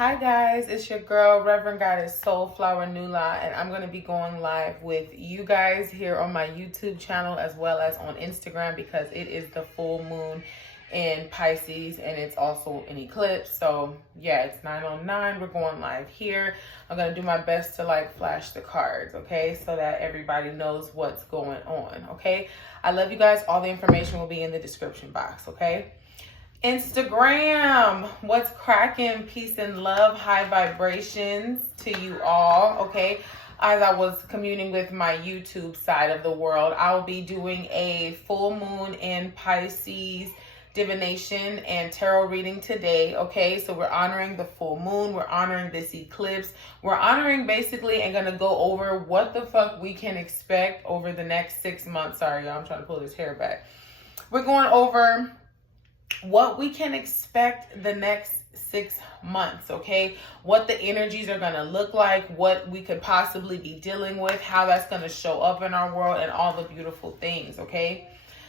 Hi guys, it's your girl, Reverend Goddess Soulflower Nula, and I'm going to be going live with you guys here on my YouTube channel as well as on Instagram because it is the full moon in Pisces and it's also an eclipse. So yeah, it's 9:09. We're going live here. I'm going to do my best to flash the cards, okay, so that everybody knows what's going on, okay? I love you guys. All the information will be in the description box, okay? Instagram, what's cracking? Peace and love, high vibrations to you all, okay? As I was communing with my YouTube side of the world, I'll be doing a full moon in Pisces divination and tarot reading today, okay? So we're honoring the full moon, we're honoring this eclipse, we're honoring basically and gonna go over what the fuck we can expect over the next 6 months. Sorry, y'all, I'm trying to pull this hair back. We're going over what we can expect the next 6 months, okay? What the energies are going to look like, what we could possibly be dealing with, how that's going to show up in our world, and all the beautiful things, okay?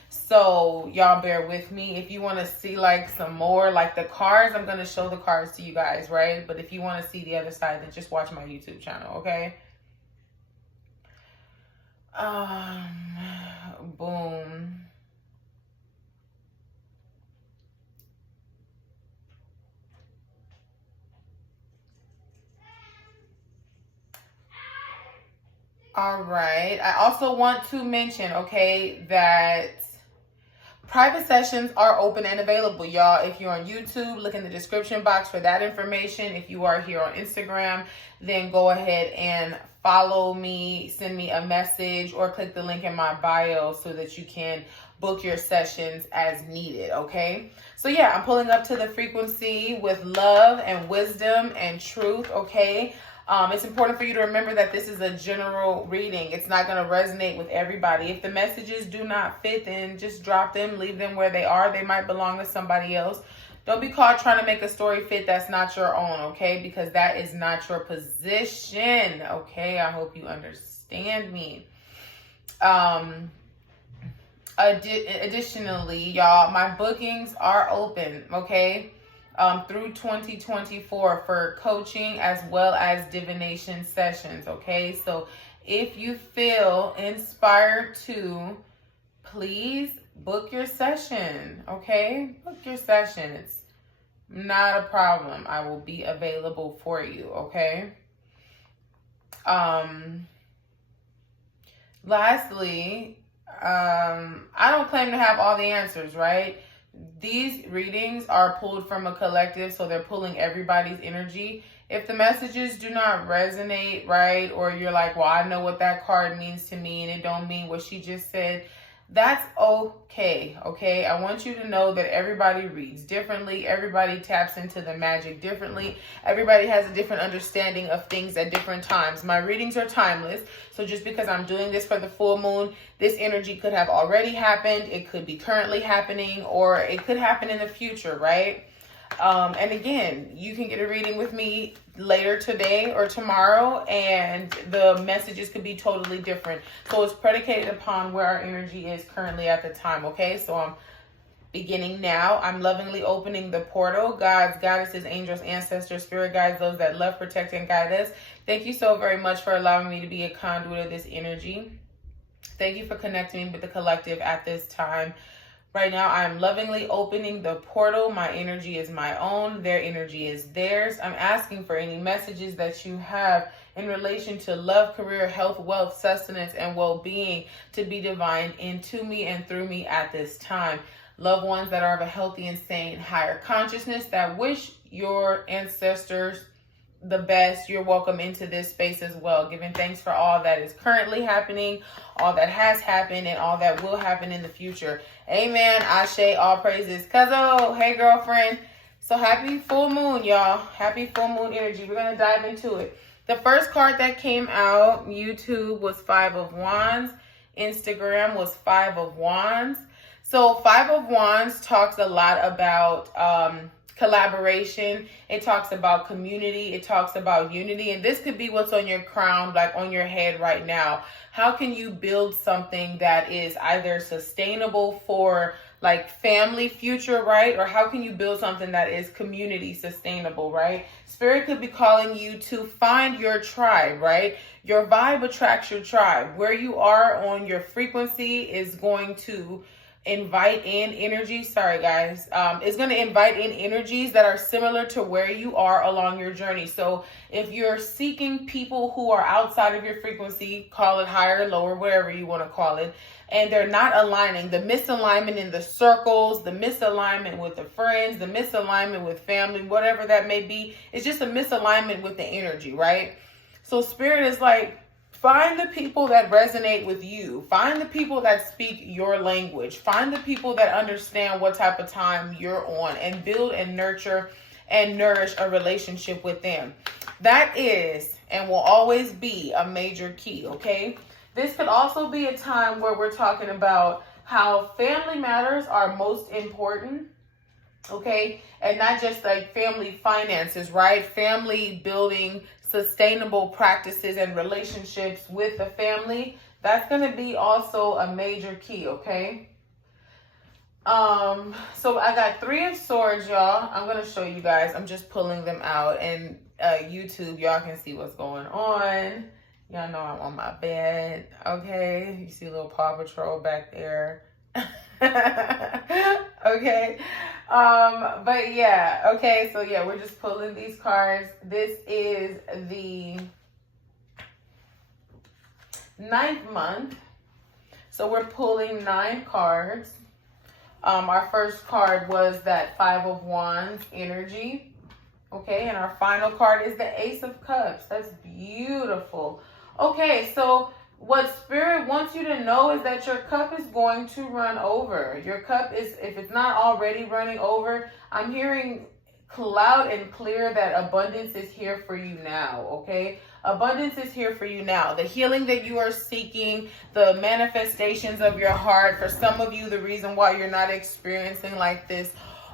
So y'all bear with me. If you want to see some more, the cards, I'm going to show the cards to you guys, right? But if you want to see the other side, then just watch my YouTube channel, okay? Boom. All right. I also want to mention, okay, that private sessions are open and available, y'all. If you're on YouTube, look in the description box for that information. If you are here on Instagram, then go ahead and follow me, send me a message, or click the link in my bio so that you can book your sessions as needed, okay? So yeah, I'm pulling up to the frequency with love and wisdom and truth, okay? It's important for you to remember that this is a general reading. It's not going to resonate with everybody. If the messages do not fit, then just drop them, leave them where they are. They might belong to somebody else. Don't be caught trying to make a story fit that's not your own, okay? Because that is not your position, okay? I hope you understand me. Additionally, y'all, my bookings are open, okay? Through 2024 for coaching as well as divination sessions, okay? So if you feel inspired to, please book your session, okay? Book your session. It's not a problem. I will be available for you, okay? Lastly, I don't claim to have all the answers, right? These readings are pulled from a collective, so they're pulling everybody's energy. If the messages do not resonate, right, or you're like, well, I know what that card means to me and it don't mean what she just said, that's okay, okay? I want you to know that everybody reads differently. Everybody taps into the magic differently. Everybody has a different understanding of things at different times. My readings are timeless, so just because I'm doing this for the full moon, this energy could have already happened. It could be currently happening, or it could happen in the future, right? And again, you can get a reading with me later today or tomorrow, and the messages could be totally different. So it's predicated upon where our energy is currently at the time, okay? So I'm beginning now. I'm lovingly opening the portal. Gods, goddesses, angels, ancestors, spirit guides, those that love, protect, and guide us. Thank you so very much for allowing me to be a conduit of this energy. Thank you for connecting me with the collective at this time. Right now, I'm lovingly opening the portal. My energy is my own. Their energy is theirs. I'm asking for any messages that you have in relation to love, career, health, wealth, sustenance, and well-being to be divine into me and through me at this time. Loved ones that are of a healthy and sane higher consciousness that wish your ancestors the best, you're welcome into this space as well. Giving thanks for all that is currently happening, all that has happened, and all that will happen in the future. Amen. Ashe, all praises. Cuzzo, hey girlfriend. So happy full moon, y'all. Happy full moon energy. We're going to dive into it. The first card that came out, YouTube, was 5 of Wands. Instagram was 5 of Wands. So 5 of Wands talks a lot about collaboration. It talks about community. It talks about unity. And this could be what's on your crown, on your head right now. How can you build something that is either sustainable for like family future, right? Or how can you build something that is community sustainable, right? Spirit could be calling you to find your tribe, right? Your vibe attracts your tribe. Where you are on your frequency is going to invite in energy. Sorry, guys. It's going to invite in energies that are similar to where you are along your journey. So if you're seeking people who are outside of your frequency, call it higher, lower, whatever you want to call it, and they're not aligning, the misalignment in the circles, the misalignment with the friends, the misalignment with family, whatever that may be, it's just a misalignment with the energy, right? So Spirit is like, find the people that resonate with you. Find the people that speak your language. Find the people that understand what type of time you're on, and build and nurture and nourish a relationship with them. That is and will always be a major key, okay? This could also be a time where we're talking about how family matters are most important, okay? And not just like family finances, right? Family building sustainable practices and relationships with the family. That's going to be also a major key, okay? So I got 3 of Swords, y'all. I'm going to show you guys. I'm just pulling them out, and YouTube, y'all can see what's going on. Y'all know I'm on my bed, okay? You see a little Paw Patrol back there. Okay. But yeah, okay, so yeah, we're just pulling these cards. This is the 9th month. So we're pulling 9 cards. Our first card was that 5 of Wands energy. Okay, and our final card is the Ace of Cups. That's beautiful. Okay, so what Spirit wants you to know is that your cup is going to run over. Your cup is, if it's not already running over, I'm hearing loud and clear that abundance is here for you now, okay? Abundance is here for you now. The healing that you are seeking, the manifestations of your heart. For some of you, the reason why you're not experiencing like this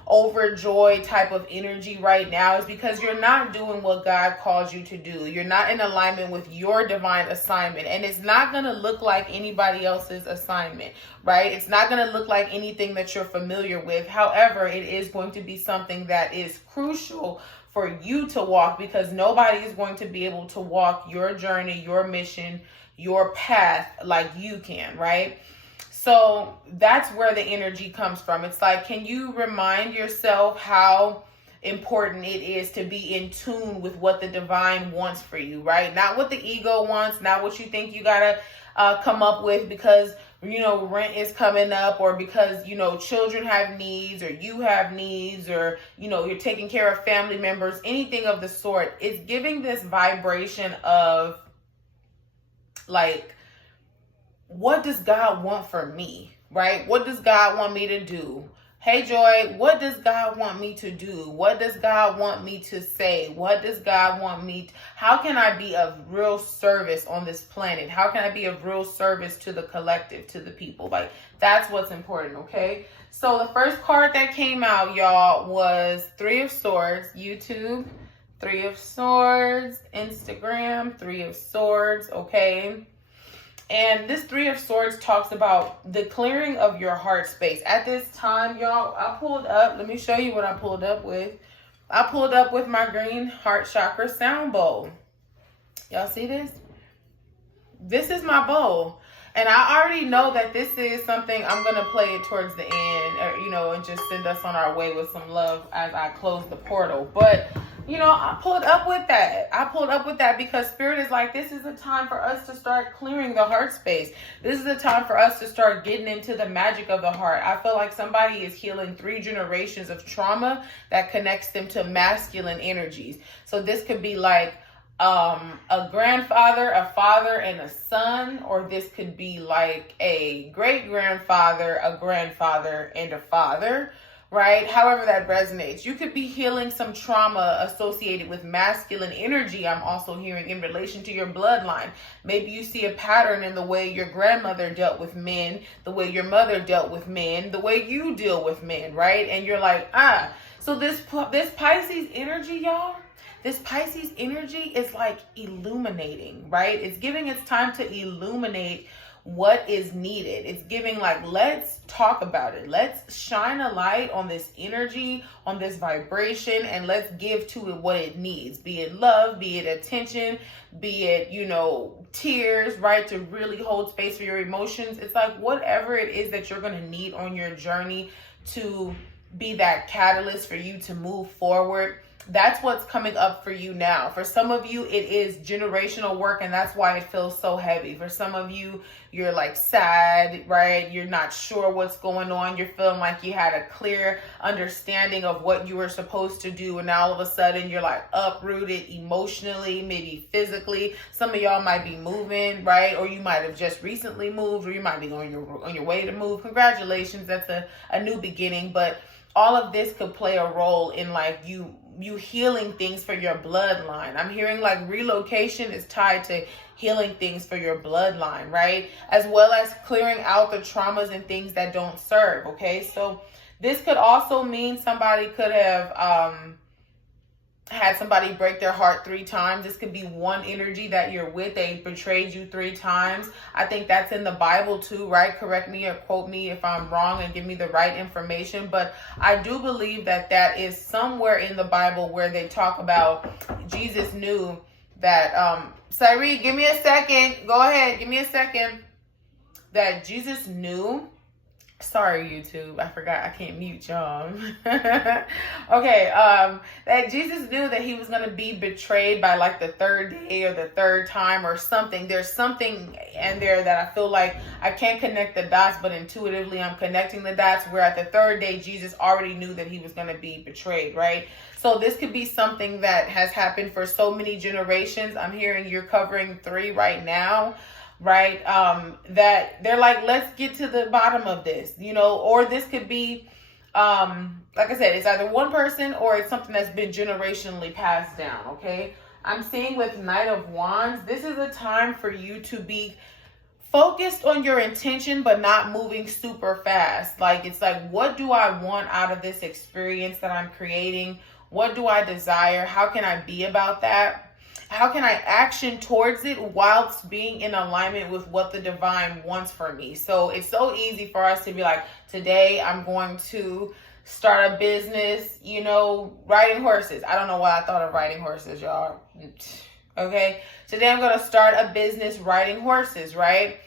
overjoyed type of energy right now is because you're not doing what God calls you to do. You're not in alignment with your divine assignment, and it's not going to look like anybody else's assignment, right? It's not going to look like anything that you're familiar with. However, it is going to be something that is crucial for you to walk, because nobody is going to be able to walk your journey, your mission, your path like you can, right? So that's where the energy comes from. It's like, can you remind yourself how important it is to be in tune with what the divine wants for you, right? Not what the ego wants, not what you think you gotta come up with because, you know, rent is coming up, or because, you know, children have needs, or you have needs, or, you know, you're taking care of family members, anything of the sort. It's giving this vibration of like, what does God want for me, right? What does God want me to do? Hey, Joy, what does God want me to do? What does God want me to say? What does God want me how can I be of real service on this planet? How can I be of real service to the collective, to the people? Like, that's what's important, okay? So the first card that came out, y'all, was 3 of Swords, YouTube, 3 of Swords, Instagram, 3 of Swords, okay? And this 3 of Swords talks about the clearing of your heart space. At this time, y'all, I pulled up. Let me show you what I pulled up with. I pulled up with my green heart chakra sound bowl. Y'all see this? This is my bowl. And I already know that this is something I'm going to play it towards the end, or, you know, and just send us on our way with some love as I close the portal. But, you know, I pulled up with that. I pulled up with that because Spirit is like, this is the time for us to start clearing the heart space. This is the time for us to start getting into the magic of the heart. I feel like somebody is healing 3 generations of trauma that connects them to masculine energies. So this could be like a grandfather, a father, and a son, or this could be like a great-grandfather, a grandfather, and a father, right? However that resonates. You could be healing some trauma associated with masculine energy, I'm also hearing, in relation to your bloodline. Maybe you see a pattern in the way your grandmother dealt with men, the way your mother dealt with men, the way you deal with men, right? And you're like, so this Pisces energy, y'all, this Pisces energy is like illuminating, right? It's giving its time to illuminate what is needed. It's giving like, let's talk about it. Let's shine a light on this energy, on this vibration, and let's give to it what it needs. Be it love, be it attention, be it, tears, right? To really hold space for your emotions. It's like whatever it is that you're going to need on your journey to be that catalyst for you to move forward. That's what's coming up for you now. For some of you, it is generational work, and that's why it feels so heavy. For some of you, you're like sad, right? You're not sure what's going on. You're feeling like you had a clear understanding of what you were supposed to do, and now all of a sudden you're like uprooted emotionally, maybe physically. Some of y'all might be moving, right? Or you might have just recently moved, or you might be on your way to move. Congratulations, that's a new beginning. But all of this could play a role in like you healing things for your bloodline. I'm hearing like relocation is tied to healing things for your bloodline, right? As well as clearing out the traumas and things that don't serve, okay? So this could also mean somebody could have had somebody break their heart 3 times. This could be one energy that you're with. They betrayed you 3 times. I think that's in the Bible too, right? Correct me or quote me if I'm wrong and give me the right information. But I do believe that that is somewhere in the Bible where they talk about Jesus knew that, Cyree, give me a second. Go ahead. Give me a second. That Jesus knew. Sorry, YouTube. I forgot I can't mute y'all. Okay. That Jesus knew that he was going to be betrayed by like the 3rd day or the 3rd time or something. There's something in there that I feel like I can't connect the dots, but intuitively I'm connecting the dots where at the 3rd day, Jesus already knew that he was going to be betrayed, right? So this could be something that has happened for so many generations. I'm hearing you're covering 3 right now. Right? That they're like, let's get to the bottom of this, or this could be, like I said, it's either one person or it's something that's been generationally passed down. Okay. I'm seeing with Knight of Wands, this is a time for you to be focused on your intention, but not moving super fast. Like, it's like, what do I want out of this experience that I'm creating? What do I desire? How can I be about that? How can I action towards it whilst being in alignment with what the divine wants for me? So it's so easy for us to be like, today I'm going to start a business, riding horses. I don't know why I thought of riding horses, y'all. Okay. Today I'm going to start a business riding horses, right?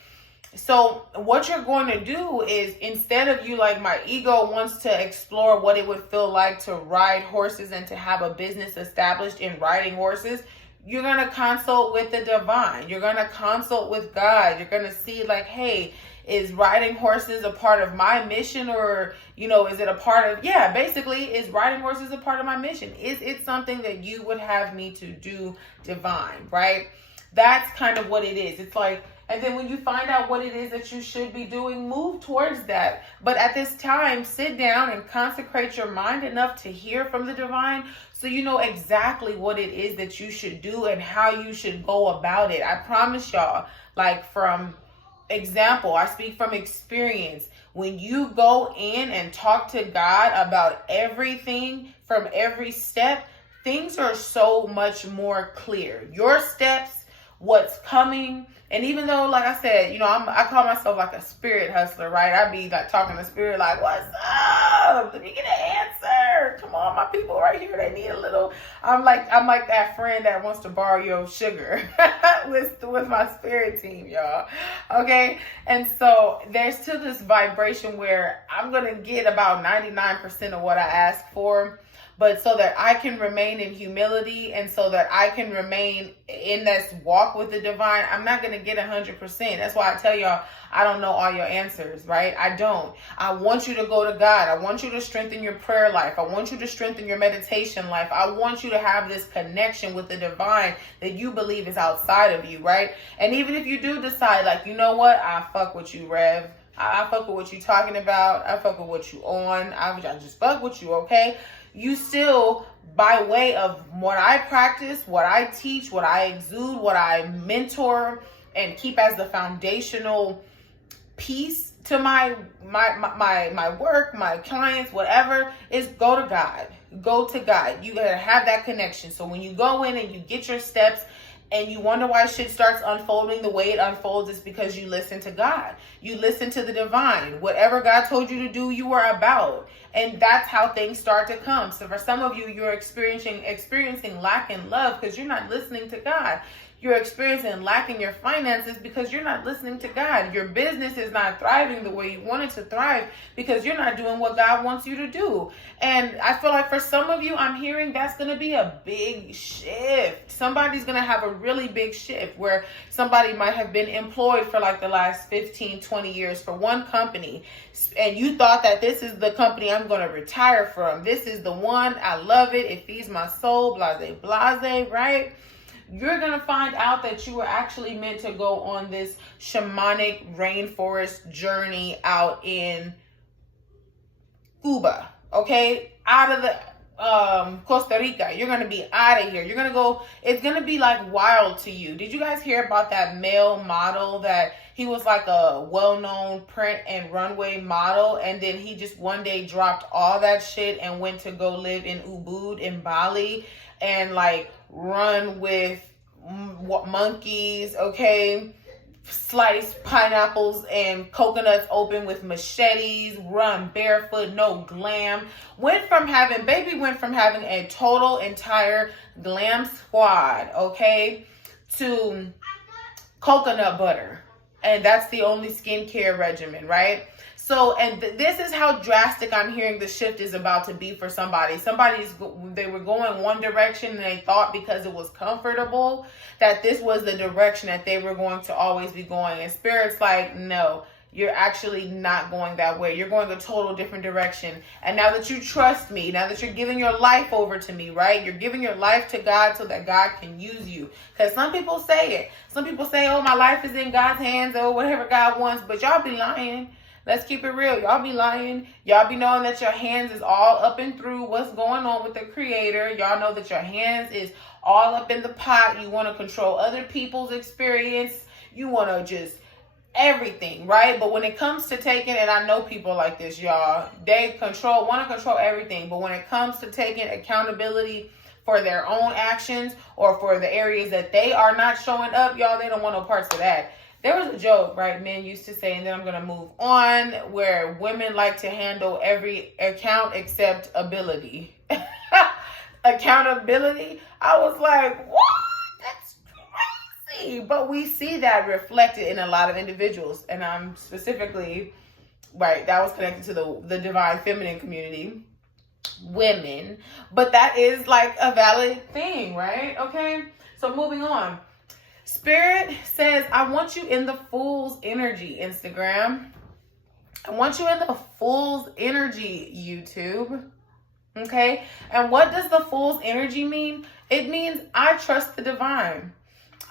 So what you're going to do is, instead of you, like, my ego wants to explore what it would feel like to ride horses and to have a business established in riding horses, you're going to consult with the divine. You're going to consult with God. You're going to see like, hey, is riding horses a part of my mission? Or, is it a part of, basically, is riding horses a part of my mission? Is it something that you would have me to do, divine, right? That's kind of what it is. It's like, and then when you find out what it is that you should be doing, move towards that. But at this time, sit down and consecrate your mind enough to hear from the divine, so you know exactly what it is that you should do and how you should go about it. I promise y'all, like, from example, I speak from experience. When you go in and talk to God about everything from every step, things are so much more clear. Your steps, what's coming. And even though, like I said, I call myself like a spirit hustler, right? I be like talking to spirit, like, what's up? Let me get an answer. Come on, my people right here, they need a little. I'm like that friend that wants to borrow your sugar with my spirit team, y'all. Okay. And so there's still this vibration where I'm going to get about 99% of what I ask for. But so that I can remain in humility and so that I can remain in this walk with the divine, I'm not going to get 100%. That's why I tell y'all, I don't know all your answers, right? I don't. I want you to go to God. I want you to strengthen your prayer life. I want you to strengthen your meditation life. I want you to have this connection with the divine that you believe is outside of you, right? And even if you do decide, like, you know what? I fuck with you, Rev. I fuck with what you talking about. I fuck with what you on. I just fuck with you, okay? You still, by way of what I practice, what I teach, what I exude, what I mentor and keep as the foundational piece to my work, my clients, whatever, is go to God. Go to God. You gotta have that connection. So when you go in and you get your steps and you wonder why shit starts unfolding the way it unfolds, is because you listen to God. You listen to the divine. Whatever God told you to do, you are about. And that's how things start to come. So for some of you, you're experiencing lack in love because you're not listening to God. You're experiencing lack in your finances because you're not listening to God. Your business is not thriving the way you want it to thrive because you're not doing what God wants you to do. And I feel like for some of you, I'm hearing that's going to be a big shift. Somebody's going to have a really big shift where somebody might have been employed for like the last 15, 20 years for one company. And you thought that this is the company I'm going to retire from. This is the one. I love it. It feeds my soul. Blase, blase, right? You're going to find out that you were actually meant to go on this shamanic rainforest journey out in Cuba, okay? Out of the Costa Rica. You're going to be out of here. You're going to go, it's going to be like wild to you. Did you guys hear about that male model that he was like a well-known print and runway model, and then he just one day dropped all that shit and went to go live in Ubud in Bali and like run with monkeys, okay? Slice pineapples and coconuts open with machetes, run barefoot, no glam. Went from having a total entire glam squad, okay, to coconut butter. And that's the only skincare regimen, right? So, and this is how drastic I'm hearing the shift is about to be for somebody. They were going one direction and they thought because it was comfortable that this was the direction that they were going to always be going. And Spirit's like, no, you're actually not going that way. You're going a total different direction. And now that you trust me, now that you're giving your life over to me, right? You're giving your life to God so that God can use you. Because some people say it. Some people say, oh, my life is in God's hands or whatever God wants. But y'all be lying. Let's keep it real. Y'all be lying. Y'all be knowing that your hands is all up and through what's going on with the Creator. Y'all know that your hands is all up in the pot. You want to control other people's experience. You want to just everything, right? But when it comes to taking, and I know people like this, y'all, they want to control everything. But when it comes to taking accountability for their own actions or for the areas that they are not showing up, y'all, they don't want no parts of that. There was a joke, right, men used to say, and then I'm going to move on, where women like to handle every account except ability. Accountability. I was like, what? That's crazy. But we see that reflected in a lot of individuals. And I'm specifically, right, that was connected to the divine feminine community, women. But that is like a valid thing, right? Okay, so moving on. Spirit says, I want you in the fool's energy, Instagram. I want you in the fool's energy, YouTube. Okay? And what does the fool's energy mean? It means I trust the divine.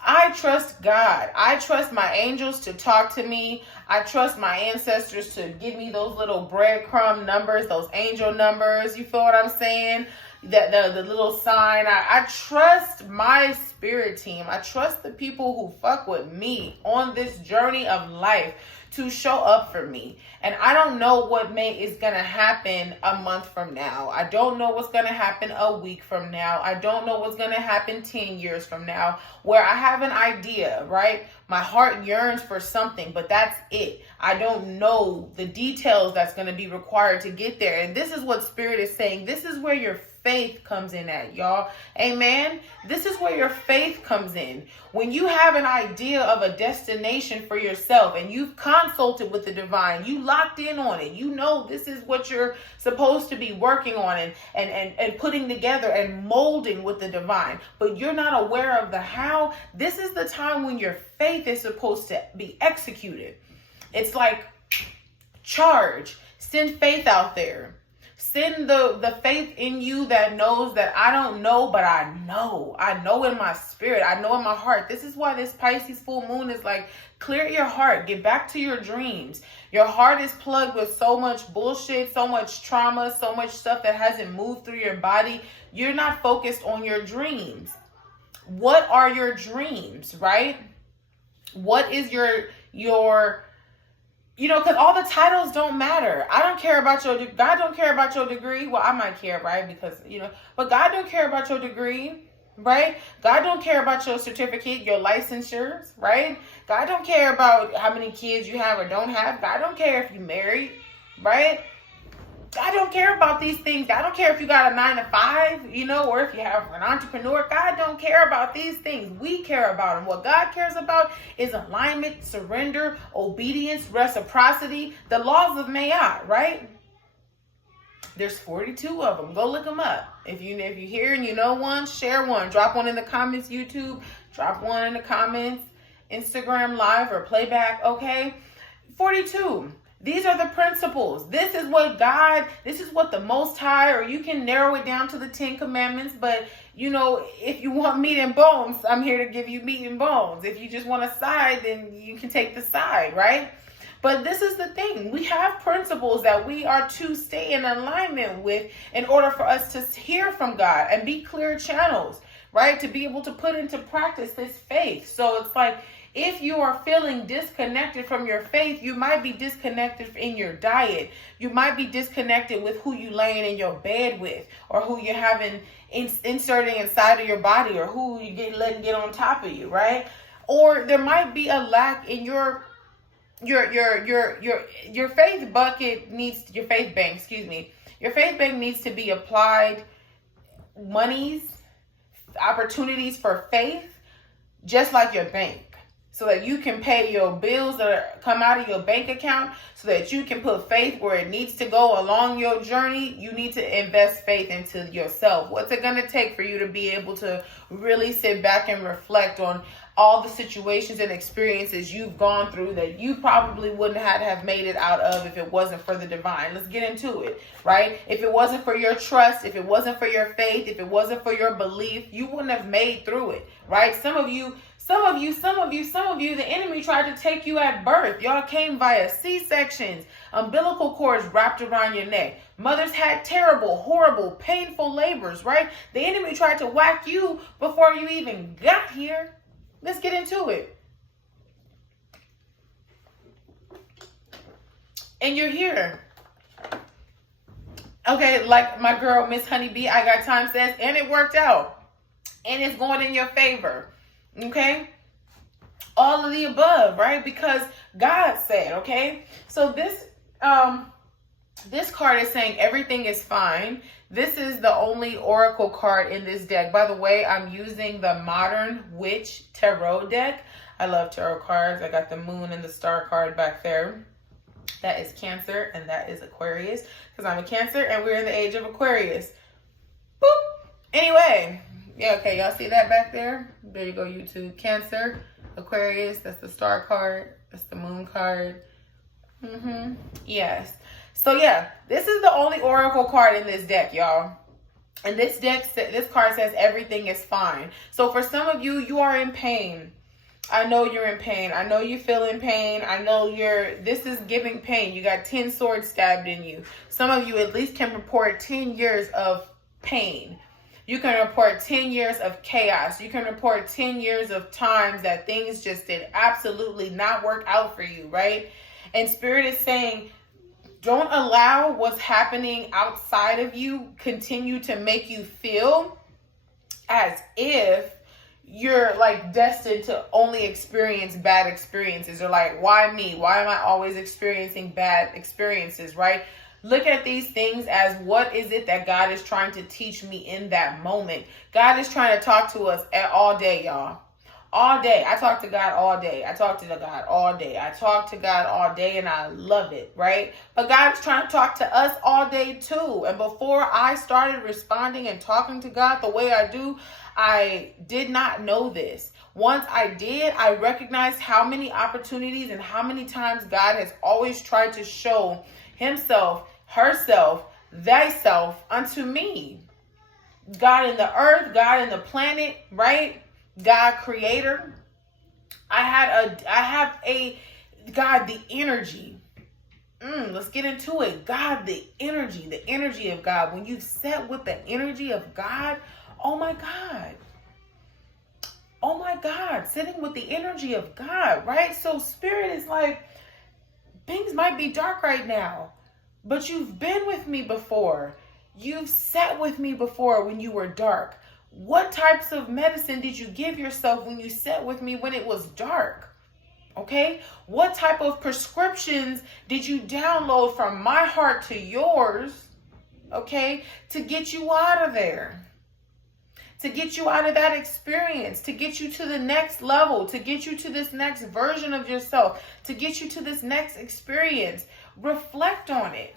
I trust God. I trust my angels to talk to me. I trust my ancestors to give me those little breadcrumb numbers, those angel numbers. You feel what I'm saying? The little sign. I trust my spirit team. I trust the people who fuck with me on this journey of life to show up for me. And I don't know what is going to happen a month from now. I don't know what's going to happen a week from now. I don't know what's going to happen 10 years from now, where I have an idea, right? My heart yearns for something, but that's it. I don't know the details that's going to be required to get there. And this is what Spirit is saying. This is where your faith comes in at, y'all. Amen. This is where your faith comes in. When you have an idea of a destination for yourself and you've consulted with the divine, you locked in on it. You know this is what you're supposed to be working on and putting together and molding with the divine, but you're not aware of the how. This is the time when your faith is supposed to be executed. It's like charge. Send faith out there. Send the faith in you that knows that I don't know, but I know. I know in my spirit. I know in my heart. This is why this Pisces full moon is like, clear your heart. Get back to your dreams. Your heart is plugged with so much bullshit, so much trauma, so much stuff that hasn't moved through your body. You're not focused on your dreams. What are your dreams, right? What is your because all the titles don't matter. I don't care about God don't care about your degree. Well, I might care, right? Because, but God don't care about your degree, right? God don't care about your certificate, your licensures, right? God don't care about how many kids you have or don't have. God don't care if you're married, right? God don't care about these things. God don't care if you got a 9 to 5, or if you have an entrepreneur. God don't care about these things. We care about them. What God cares about is alignment, surrender, obedience, reciprocity, the laws of Mayat, right? There's 42 of them. Go look them up. If you hear and you know one, share one. Drop one in the comments, YouTube. Drop one in the comments, Instagram Live or playback, okay? 42. These are the principles. This is what the Most High, or you can narrow it down to the 10 Commandments. But, if you want meat and bones, I'm here to give you meat and bones. If you just want a side, then you can take the side, right? But this is the thing. We have principles that we are to stay in alignment with in order for us to hear from God and be clear channels, right? To be able to put into practice this faith. So it's like, if you are feeling disconnected from your faith, you might be disconnected in your diet. You might be disconnected with who you laying in your bed with, or who you're having inserting inside of your body, or who you letting get on top of you, right? Or there might be a lack in your faith bucket needs, your faith bank, excuse me. Your faith bank needs to be applied monies, opportunities for faith, just like your bank. So that you can pay your bills that come out of your bank account, so that you can put faith where it needs to go along your journey. You need to invest faith into yourself. What's it going to take for you to be able to really sit back and reflect on all the situations and experiences you've gone through that you probably wouldn't have made it out of if it wasn't for the divine? Let's get into it, right? If it wasn't for your trust, if it wasn't for your faith, if it wasn't for your belief, you wouldn't have made through it, right? Some of you, the enemy tried to take you at birth. Y'all came via C-sections, umbilical cords wrapped around your neck. Mothers had terrible, horrible, painful labors, right? The enemy tried to whack you before you even got here. Let's get into it. And you're here. Okay, like my girl, Miss Honeybee, I Got Time says, and it worked out. And it's going in your favor. Okay? All of the above, right? Because God said, okay? So this card is saying everything is fine. This is the only oracle card in this deck. By the way, I'm using the Modern Witch Tarot deck. I love tarot cards. I got the Moon and the Star card back there. That is Cancer and that is Aquarius, because I'm a Cancer and we're in the age of Aquarius. Boop. Anyway, yeah, okay, y'all see that back there? There you go, YouTube. Cancer, Aquarius, that's the Star card. That's the Moon card. Yes. So yeah, this is the only oracle card in this deck, y'all. And this card says everything is fine. So for some of you, you are in pain. I know you're in pain. I know you feel in pain. I know this is giving pain. You got 10 swords stabbed in you. Some of you at least can report 10 years of pain. You can report 10 years of chaos. You can report 10 years of times that things just did absolutely not work out for you, right? And Spirit is saying, don't allow what's happening outside of you continue to make you feel as if you're like destined to only experience bad experiences, or like, why me? Why am I always experiencing bad experiences, right? Look at these things as, what is it that God is trying to teach me in that moment? God is trying to talk to us all day, y'all. All day. I talk to God all day. I talk to God all day. I talk to God all day, and I love it, right? But God's trying to talk to us all day too. And before I started responding and talking to God the way I do, I did not know this. Once I did, I recognized how many opportunities and how many times God has always tried to show himself, herself, thyself unto me. God in the earth, God in the planet, right? God creator. I have a God, the energy. Let's get into it. God, the energy of God. When you set with the energy of God, oh my God, sitting with the energy of God, right? So Spirit is like, things might be dark right now, but you've been with me before. You've sat with me before when you were dark. What types of medicine did you give yourself when you sat with me when it was dark? Okay? What type of prescriptions did you download from my heart to yours, okay, to get you out of there? To get you out of that experience, to get you to the next level, to get you to this next version of yourself, to get you to this next experience. Reflect on it.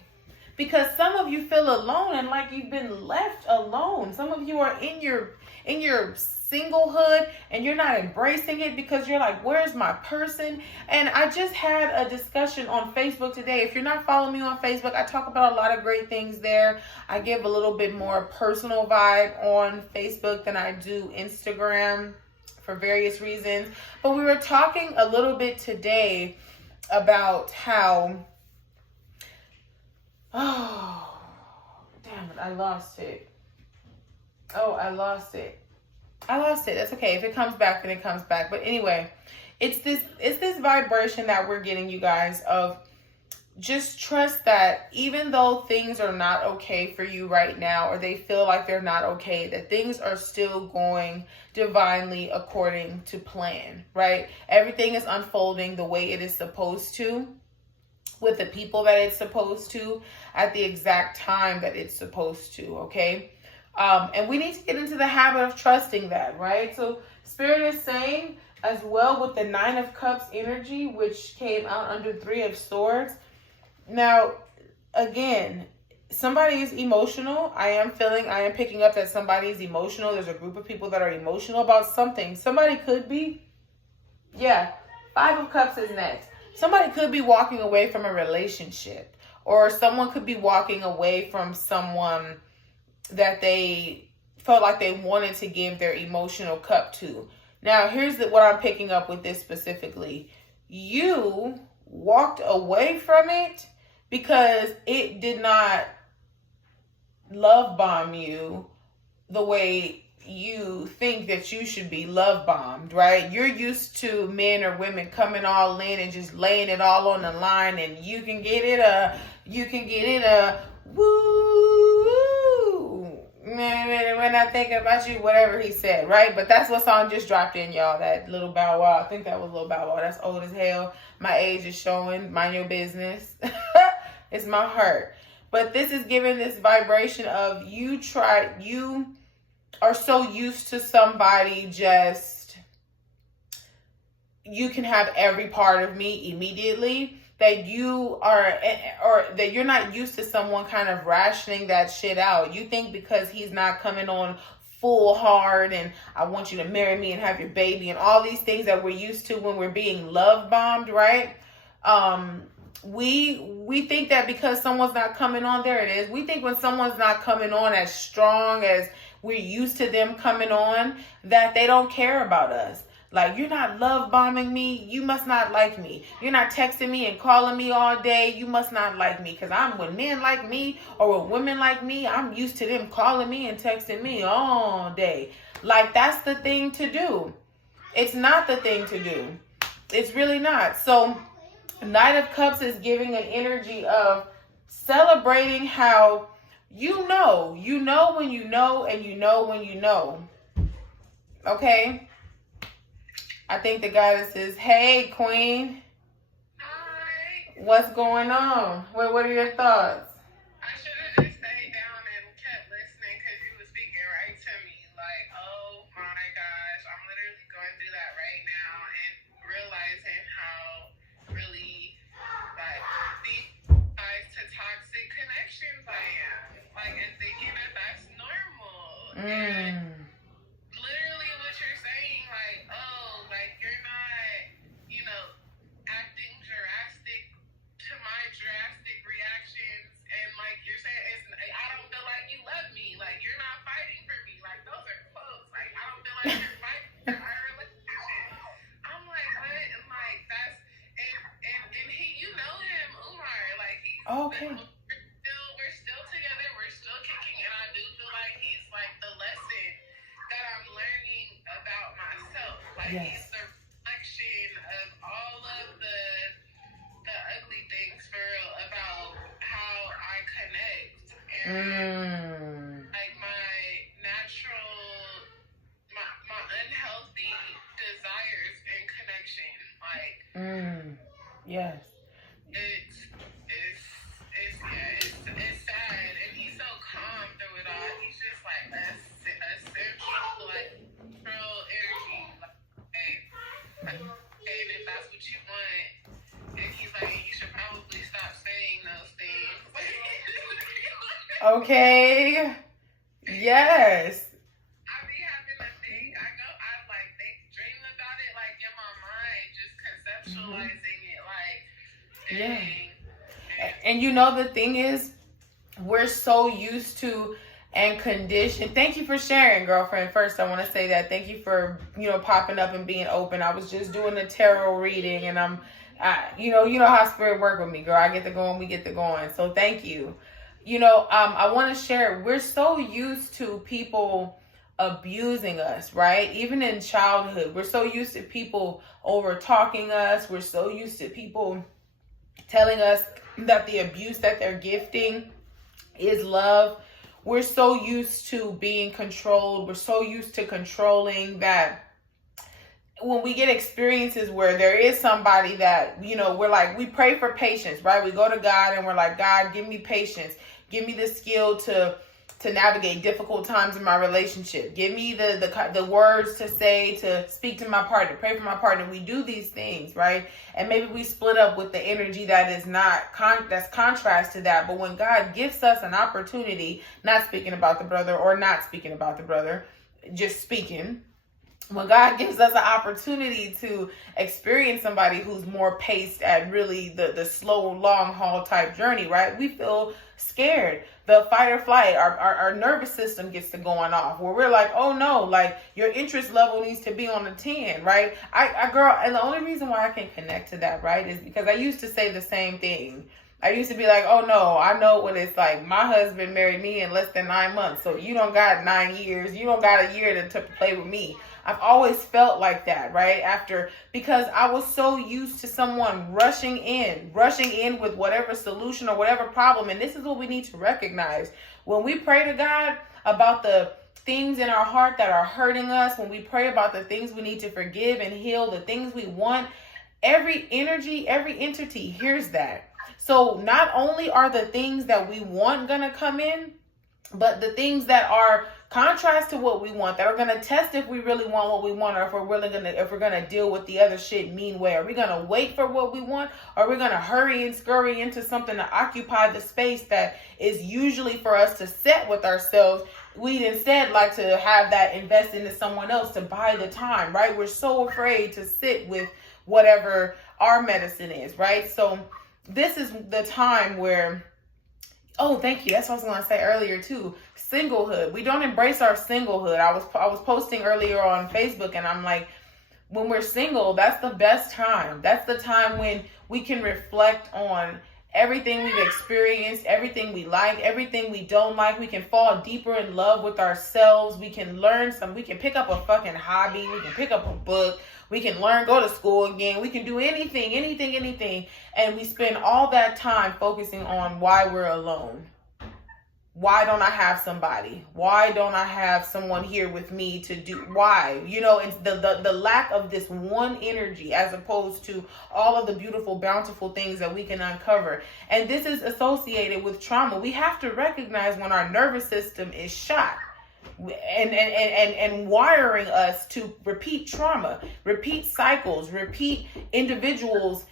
Because some of you feel alone and like you've been left alone. Some of you are in your singlehood and you're not embracing it because you're like, where's my person? And I just had a discussion on Facebook today. If you're not following me on Facebook, I talk about a lot of great things there. I give a little bit more personal vibe on Facebook than I do Instagram for various reasons. But we were talking a little bit today about how, oh, damn it, I lost it. I lost it. That's okay. If it comes back, then it comes back. But anyway, it's this vibration that we're getting, you guys, of just trust that even though things are not okay for you right now, or they feel like they're not okay, that things are still going divinely according to plan, right? Everything is unfolding the way it is supposed to, with the people that it's supposed to, at the exact time that it's supposed to, okay? And we need to get into the habit of trusting that, right? So Spirit is saying as well with the 9 of Cups energy, which came out under 3 of Swords. Now, again, somebody is emotional. I am picking up that somebody is emotional. There's a group of people that are emotional about something. Somebody could be, 5 of Cups is next. Somebody could be walking away from a relationship, or someone could be walking away from someone that they felt like they wanted to give their emotional cup to. Now, here's what I'm picking up with this specifically. You walked away from it because it did not love bomb you the way you think that you should be love bombed, right? You're used to men or women coming all in and just laying it all on the line, and you can get it woo. When I think about you, whatever he said, right? But that's what song just dropped in, y'all. That Little Bow Wow. I think that was Little Bow Wow. That's old as hell. My age is showing. Mind your business. It's my heart. But this is giving this vibration of you are so used to somebody just, you can have every part of me immediately, that you are, or that you're not used to someone kind of rationing that shit out. You think because he's not coming on full hard and I want you to marry me and have your baby and all these things that we're used to when we're being love bombed, right? We think that because someone's not coming on, there it is. We think when someone's not coming on as strong as we're used to them coming on, that they don't care about us. Like, you're not love bombing me, you must not like me. You're not texting me and calling me all day, you must not like me. Because when men like me or when women like me, I'm used to them calling me and texting me all day. Like, that's the thing to do. It's not the thing to do. It's really not. So, Knight of Cups is giving an energy of celebrating how you know when you know, and you know when you know. Okay? I think the goddess says, hey, Queen. Hi. What's going on? What are your thoughts? I should have just stayed down and kept listening because you were speaking right to me. Like, oh my gosh, I'm literally going through that right now and realizing how really, like, these ties to toxic connections I am. Like, and thinking that that's normal. And literally what you're saying, like, oh, like, you're not, acting drastic to my drastic reactions, and, like, you're saying, I don't feel like you love me, like, you're not fighting for me, like, those are quotes, like, I don't feel like you're fighting for our relationship. I'm like, what? And, like, that's, and he, you know him, Umar, like, he's, okay. We're still together, we're still kicking, and I do feel like he's, like, the lesson that I'm learning about myself. Like, yes. He's the reflection of all of the ugly things for real about how I connect. And like my natural Yes. It's sad, and he's so calm through it all. He's just like a central, like, control energy. Like, and if that's what you want, and he's like, you should probably stop saying those things. Okay. Yes. I be having a thing. I like dream about it, like in my mind, just conceptualizing it, like, dang. And you know, the thing is, we're so used to and conditioned. Thank you for sharing, girlfriend. First, I want to say that. Thank you for, popping up and being open. I was just doing a tarot reading, and you know how spirit work with me, girl. I get to going, we get to going. So thank you. I want to share. We're so used to people abusing us, right? Even in childhood, we're so used to people over talking us. We're so used to people telling us that the abuse that they're gifting is love. We're so used to being controlled. We're so used to controlling that when we get experiences where there is somebody that, we're like, we pray for patience, right? We go to God and we're like, God, give me patience. Give me the skill to navigate difficult times in my relationship. Give me the words to say, to speak to my partner, pray for my partner. We do these things, right? And maybe we split up with the energy that is that's contrast to that. But when God gives us an opportunity, not speaking about the brother or not speaking about the brother, just speaking. When God gives us an opportunity to experience somebody who's more paced at really the slow, long haul type journey, right? We feel scared. The fight or flight, our nervous system gets to going off where we're like, oh no, like your interest level needs to be on a 10, right? Girl, and the only reason why I can connect to that, right, is because I used to say the same thing. I used to be like, oh no, I know what it's like. My husband married me in less than 9 months. So you don't got 9 years. You don't got a year to play with me. I've always felt like that, right? Because I was so used to someone rushing in with whatever solution or whatever problem. And this is what we need to recognize. When we pray to God about the things in our heart that are hurting us, when we pray about the things we need to forgive and heal, the things we want, every energy, every entity hears that. So not only are the things that we want going to come in, but the things that are contrast to what we want, that are going to test if we really want what we want, or if we're going to deal with the other shit mean way. Are we going to wait for what we want? Or are we going to hurry and scurry into something to occupy the space that is usually for us to set with ourselves? We'd instead like to have that invest into someone else to buy the time, right? We're so afraid to sit with whatever our medicine is, right? So this is the time where, oh, thank you. That's what I was going to say earlier too. Singlehood. We don't embrace our singlehood. I was posting earlier on Facebook, and I'm like, when we're single, that's the best time. That's the time when we can reflect on everything we've experienced, everything we like, everything we don't like. We can fall deeper in love with ourselves. We can we can pick up a fucking hobby. We can pick up a book. We can learn, go to school again. We can do anything. And we spend all that time focusing on why we're alone. Why don't I have somebody? Why don't I have someone here with me to do? Why? It's the lack of this one energy as opposed to all of the beautiful, bountiful things that we can uncover. And this is associated with trauma. We have to recognize when our nervous system is shot and wiring us to repeat trauma, repeat cycles, repeat individuals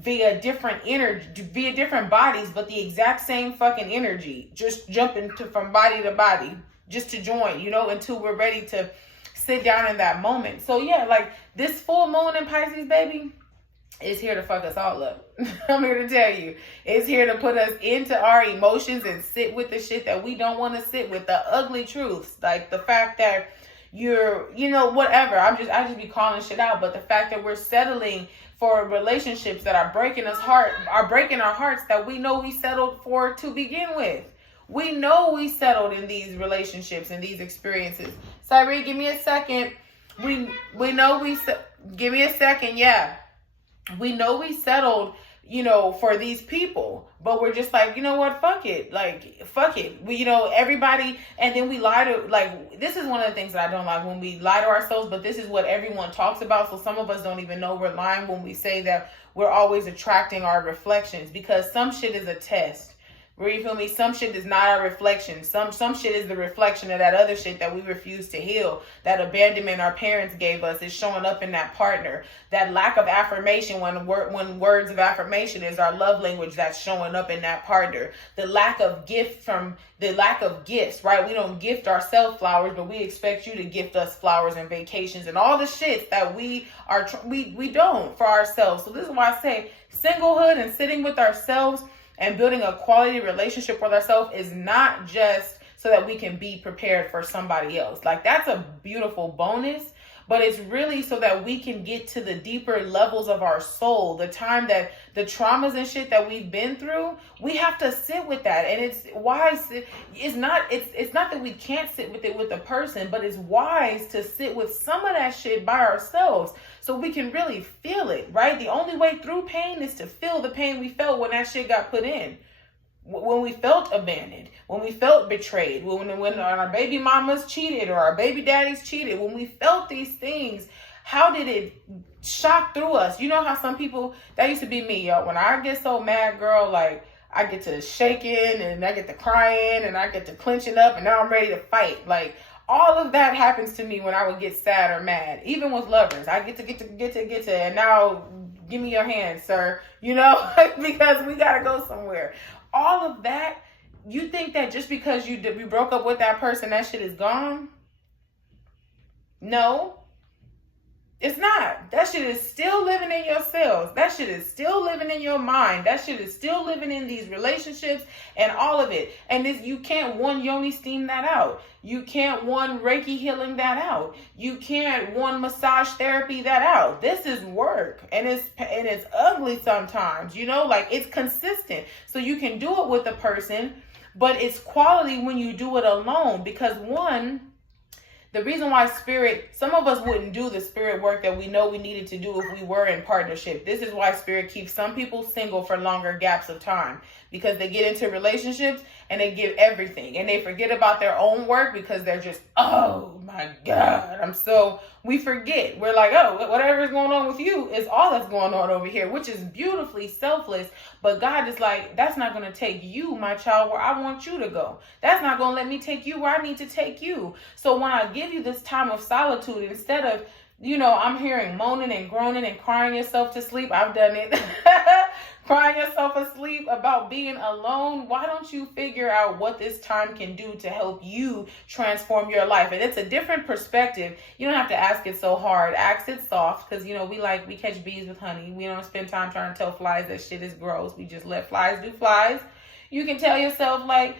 via different energy, via different bodies, but the exact same fucking energy, just jumping from body to body, just to join, until we're ready to sit down in that moment. So yeah, like this full moon in Pisces, baby, is here to fuck us all up. I'm here to tell you, it's here to put us into our emotions and sit with the shit that we don't want to sit with, the ugly truths, like the fact that whatever. I just be calling shit out, but the fact that we're settling for relationships that are breaking our hearts that we know we settled for to begin with. We know we settled in these relationships and these experiences. Cyree, give me a second. We know give me a second. Yeah. We know we settled, for these people. But we're just like, you know what, fuck it. Like, fuck it. We, everybody, and then we lie to, like, this is one of the things that I don't like, when we lie to ourselves, but this is what everyone talks about. So some of us don't even know we're lying when we say that we're always attracting our reflections, because some shit is a test. Where, you feel me? Some shit is not our reflection. Some shit is the reflection of that other shit that we refuse to heal. That abandonment our parents gave us is showing up in that partner. That lack of affirmation, when words of affirmation is our love language, that's showing up in that partner. The lack of gifts, right? We don't gift ourselves flowers, but we expect you to gift us flowers and vacations and all the shit that we don't for ourselves. So this is why I say singlehood and sitting with ourselves and building a quality relationship with ourselves is not just so that we can be prepared for somebody else. Like, that's a beautiful bonus, but it's really so that we can get to the deeper levels of our soul. The time that the traumas and shit that we've been through, we have to sit with that. And it's wise. It's not that we can't sit with it with a person, but it's wise to sit with some of that shit by ourselves, so we can really feel it, right? The only way through pain is to feel the pain we felt when that shit got put in. When we felt abandoned, when we felt betrayed, when our baby mamas cheated or our baby daddies cheated, when we felt these things, how did it shock through us? You know how some people, that used to be me, yo. When I get so mad, girl, like, I get to shaking and I get to crying and I get to clenching up and now I'm ready to fight. Like, all of that happens to me when I would get sad or mad, even with lovers. I get to, and now give me your hand, sir, because we got to go somewhere. All of that, you think that just because you broke up with that person, that shit is gone? No. It's not. That shit is still living in your cells. That shit is still living in your mind. That shit is still living in these relationships and all of it. And you can't yoni steam that out. You can't Reiki healing that out. You can't massage therapy that out. This is work, and it's ugly sometimes. Like, it's consistent. So you can do it with a person, but it's quality when you do it alone, because the reason why some of us wouldn't do the spirit work that we know we needed to do if we were in partnership. This is why spirit keeps some people single for longer gaps of time, because they get into relationships and they give everything and they forget about their own work, because they're just, oh my God, we forget. We're like, oh, whatever is going on with you is all that's going on over here, which is beautifully selfless. But God is like, that's not going to take you, my child, where I want you to go. That's not going to let me take you where I need to take you. So when I give you this time of solitude, instead of, I'm hearing moaning and groaning and crying yourself to sleep. I've done it. Crying yourself asleep about being alone. Why don't you figure out what this time can do to help you transform your life? And it's a different perspective. You don't have to ask it so hard. Ask it soft, because, we catch bees with honey. We don't spend time trying to tell flies that shit is gross. We just let flies do flies. You can tell yourself, like,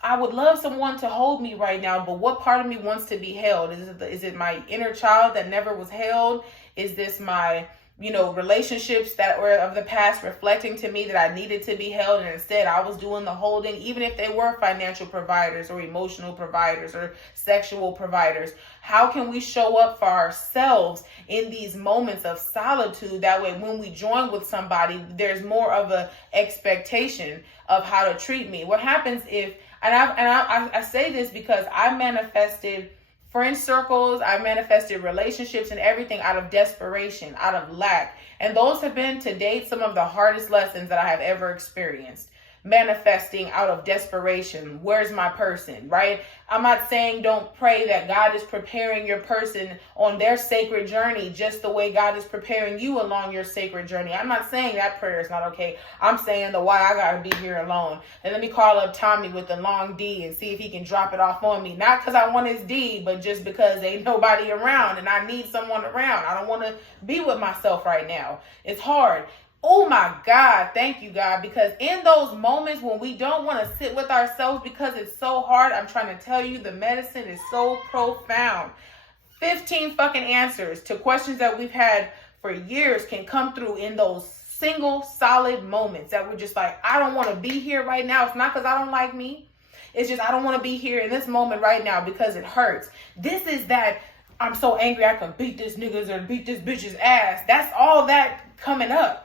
I would love someone to hold me right now, but what part of me wants to be held? Is it my inner child that never was held? Is this my, relationships that were of the past reflecting to me that I needed to be held, and instead I was doing the holding, even if they were financial providers or emotional providers or sexual providers? How can we show up for ourselves in these moments of solitude? That way, when we join with somebody, there's more of a expectation of how to treat me. What happens if, I say this because I manifested friend circles, I manifested relationships and everything out of desperation, out of lack. And those have been, to date, some of the hardest lessons that I have ever experienced. Manifesting out of desperation. Where's my person, right? I'm not saying don't pray that God is preparing your person on their sacred journey just the way God is preparing you along your sacred journey. I'm not saying that prayer is not okay. I'm saying the why I gotta be here alone. And let me call up Tommy with the long D and see if he can drop it off on me. Not because I want his D, but just because ain't nobody around and I need someone around. I don't want to be with myself right now. It's hard. Oh my God, thank you, God, because in those moments when we don't want to sit with ourselves because it's so hard, I'm trying to tell you, the medicine is so profound. 15 fucking answers to questions that we've had for years can come through in those single solid moments that we're just like, I don't want to be here right now. It's not because I don't like me. It's just I don't want to be here in this moment right now because it hurts. This is that I'm so angry I can beat this nigga's or beat this bitch's ass. That's all that coming up.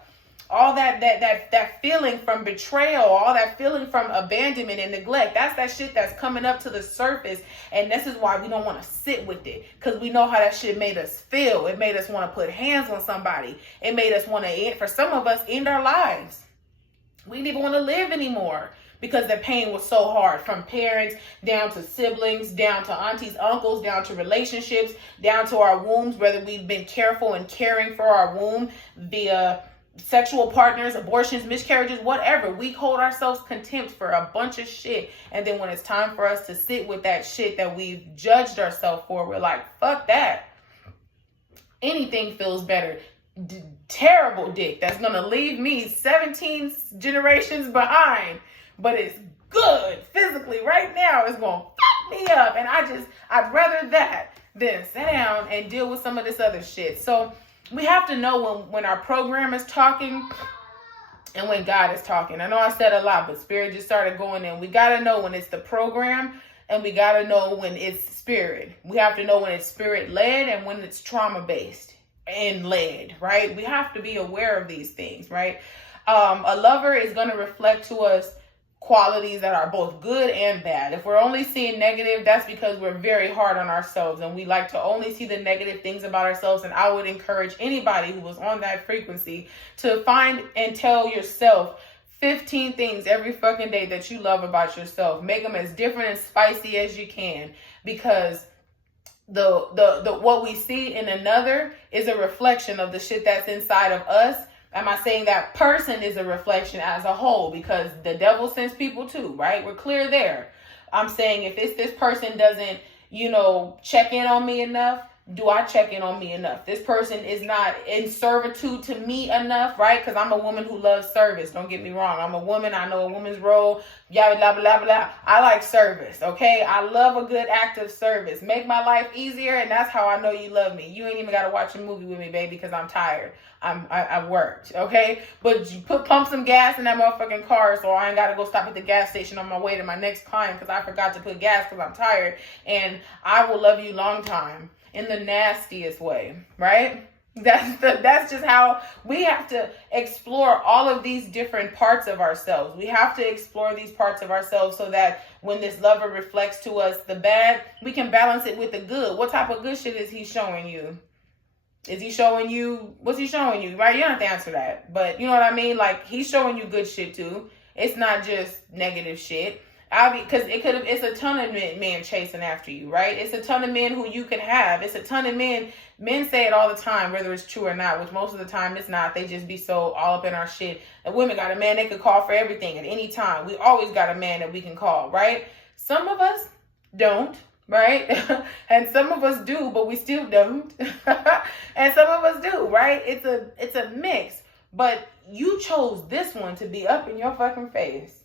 all that feeling from betrayal, all that feeling from abandonment and neglect, that's that shit that's coming up to the surface. And this is why we don't want to sit with it, because we know how that shit made us feel. It made us want to put hands on somebody. It made us want to, for some of us, end our lives. We didn't even want to live anymore because the pain was so hard, from parents down to siblings, down to aunties, uncles, down to relationships, down to our wombs, whether we've been careful and caring for our womb via sexual partners, abortions, miscarriages, whatever. We hold ourselves contempt for a bunch of shit. And then when it's time for us to sit with that shit that we've judged ourselves for, we're like, fuck that. Anything feels better. Terrible dick that's gonna leave me 17 generations behind, but it's good physically right now. It's gonna fuck me up, and I'd rather that than sit down and deal with some of this other shit. So we have to know when our program is talking and when God is talking. I know I said a lot, but spirit just started going in. We gotta know when it's the program, and we gotta know when it's spirit. We have to know when it's spirit led and when it's trauma based and led, right? We have to be aware of these things, right? A lover is going to reflect to us qualities that are both good and bad. If we're only seeing negative, that's because we're very hard on ourselves and we like to only see the negative things about ourselves. And I would encourage anybody who was on that frequency to find and tell yourself 15 things every fucking day that you love about yourself. Make them as different and spicy as you can, because the what we see in another is a reflection of the shit that's inside of us. Am I saying that person is a reflection as a whole? Because the devil sends people too, right? We're clear there. I'm saying if it's this person doesn't, check in on me enough, do I check in on me enough? This person is not in servitude to me enough, right? Because I'm a woman who loves service. Don't get me wrong. I'm a woman. I know a woman's role. Blah, blah, blah, blah. I like service, okay? I love a good act of service. Make my life easier, and that's how I know you love me. You ain't even got to watch a movie with me, baby, because I'm tired. I worked, okay? But you pump some gas in that motherfucking car so I ain't got to go stop at the gas station on my way to my next client because I forgot to put gas because I'm tired. And I will love you long time. In the nastiest way, right? That's just how we have to explore all of these different parts of ourselves. We have to explore these parts of ourselves so that when this lover reflects to us the bad, we can balance it with the good. What type of good shit is he showing you? Is he showing you, what's he showing you, right? You don't have to answer that, but you know what I mean? Like, he's showing you good shit too. It's not just negative shit. Because it's a ton of men chasing after you, right? It's a ton of men who you can have. It's a ton of men say it all the time, whether it's true or not, which most of the time it's not. They just be so all up in our shit. And women got a man they could call for everything at any time. We always got a man that we can call, right? Some of us don't, right? And some of us do, but we still don't. And some of us do, right? It's a mix. But you chose this one to be up in your fucking face.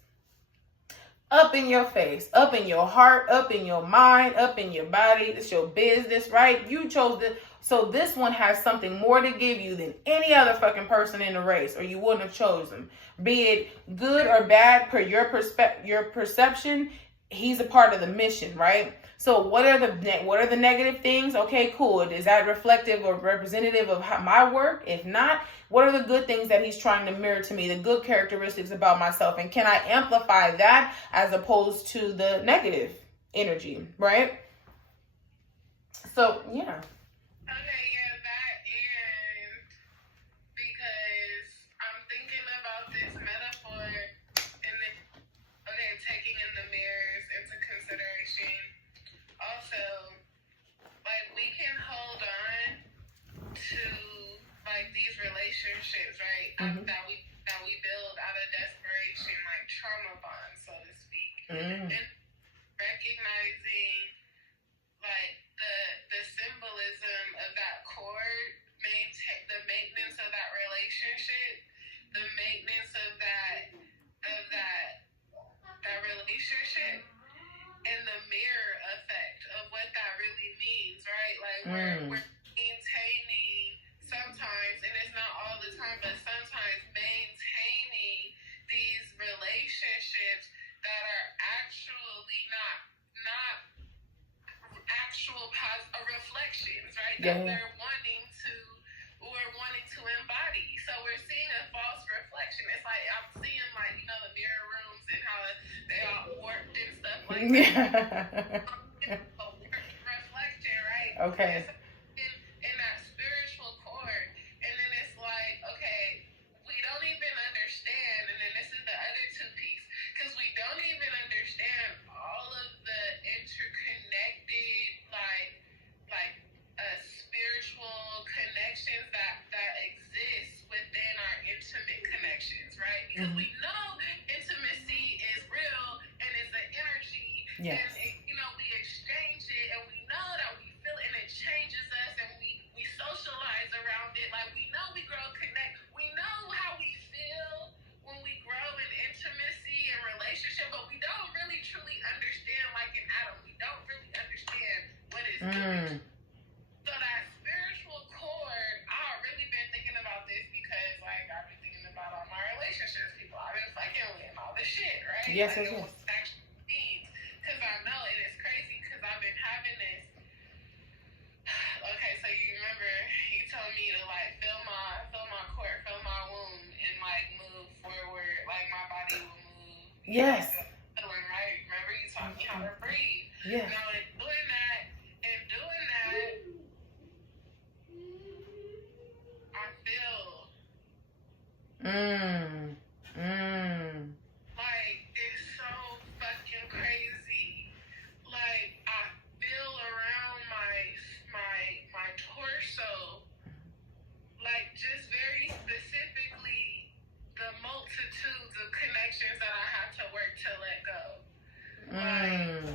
Up in your face, up in your heart, up in your mind, up in your body. It's your business, right? You chose this. So this one has something more to give you than any other fucking person in the race, or you wouldn't have chosen. Be it good or bad per your perception, he's a part of the mission, right? So what are the negative things? Okay, cool. Is that reflective or representative of my work? If not, what are the good things that he's trying to mirror to me? The good characteristics about myself, and can I amplify that as opposed to the negative energy, right? So yeah. Okay, yeah, that, and because I'm thinking about this metaphor and then, okay, taking in the mirrors into consideration. Also, like, we can hold on to, like, these relationships, right? That we build out of desperation, like trauma bonds, so to speak. And recognizing, like, the symbolism of that cord, the maintenance of that relationship, the maintenance of that relationship, and the mirror effect of what that really means, right? Like, we're maintaining sometimes, and it's not all the time, but sometimes maintaining these relationships that are actually not actual reflections, right? That we're wanting to embody. So we're seeing a false reflection connection. It's like I'm seeing like, you know, the mirror rooms and how they all warped and stuff like that. Yeah. A warped reflection, right? Okay. It's in that spiritual cord. And then it's like, okay, we don't even understand. And then this is the other two piece. Because we don't even understand all of the interconnected, spiritual connections that exist within our intimate connections, right? Because we know intimacy is real and it's an energy. Yes. And, you know, we exchange it and we know that we feel it and it changes us and we socialize around it. Like, we know we grow, connect. We know how we feel when we grow in intimacy and relationship, but we don't really truly understand, like an atom. We don't really understand what is doing. So that spiritual cord, I've really been thinking about this because, like, I've been thinking about all my relationships, people I've been fucking with and all this shit, right? Yes, like, yes, yes. What actually means. Because I know it is crazy because I've been having this. Okay, so you remember you told me to, like, feel my cord, feel my womb, and, like, move forward, like my body will move. Yes. Feeling, right? Remember you taught me how to breathe. Yes. Now, in doing that, I feel like it's so fucking crazy. Like, I feel around my torso, like, just very specifically the multitudes of connections that I have to work to let go. Like,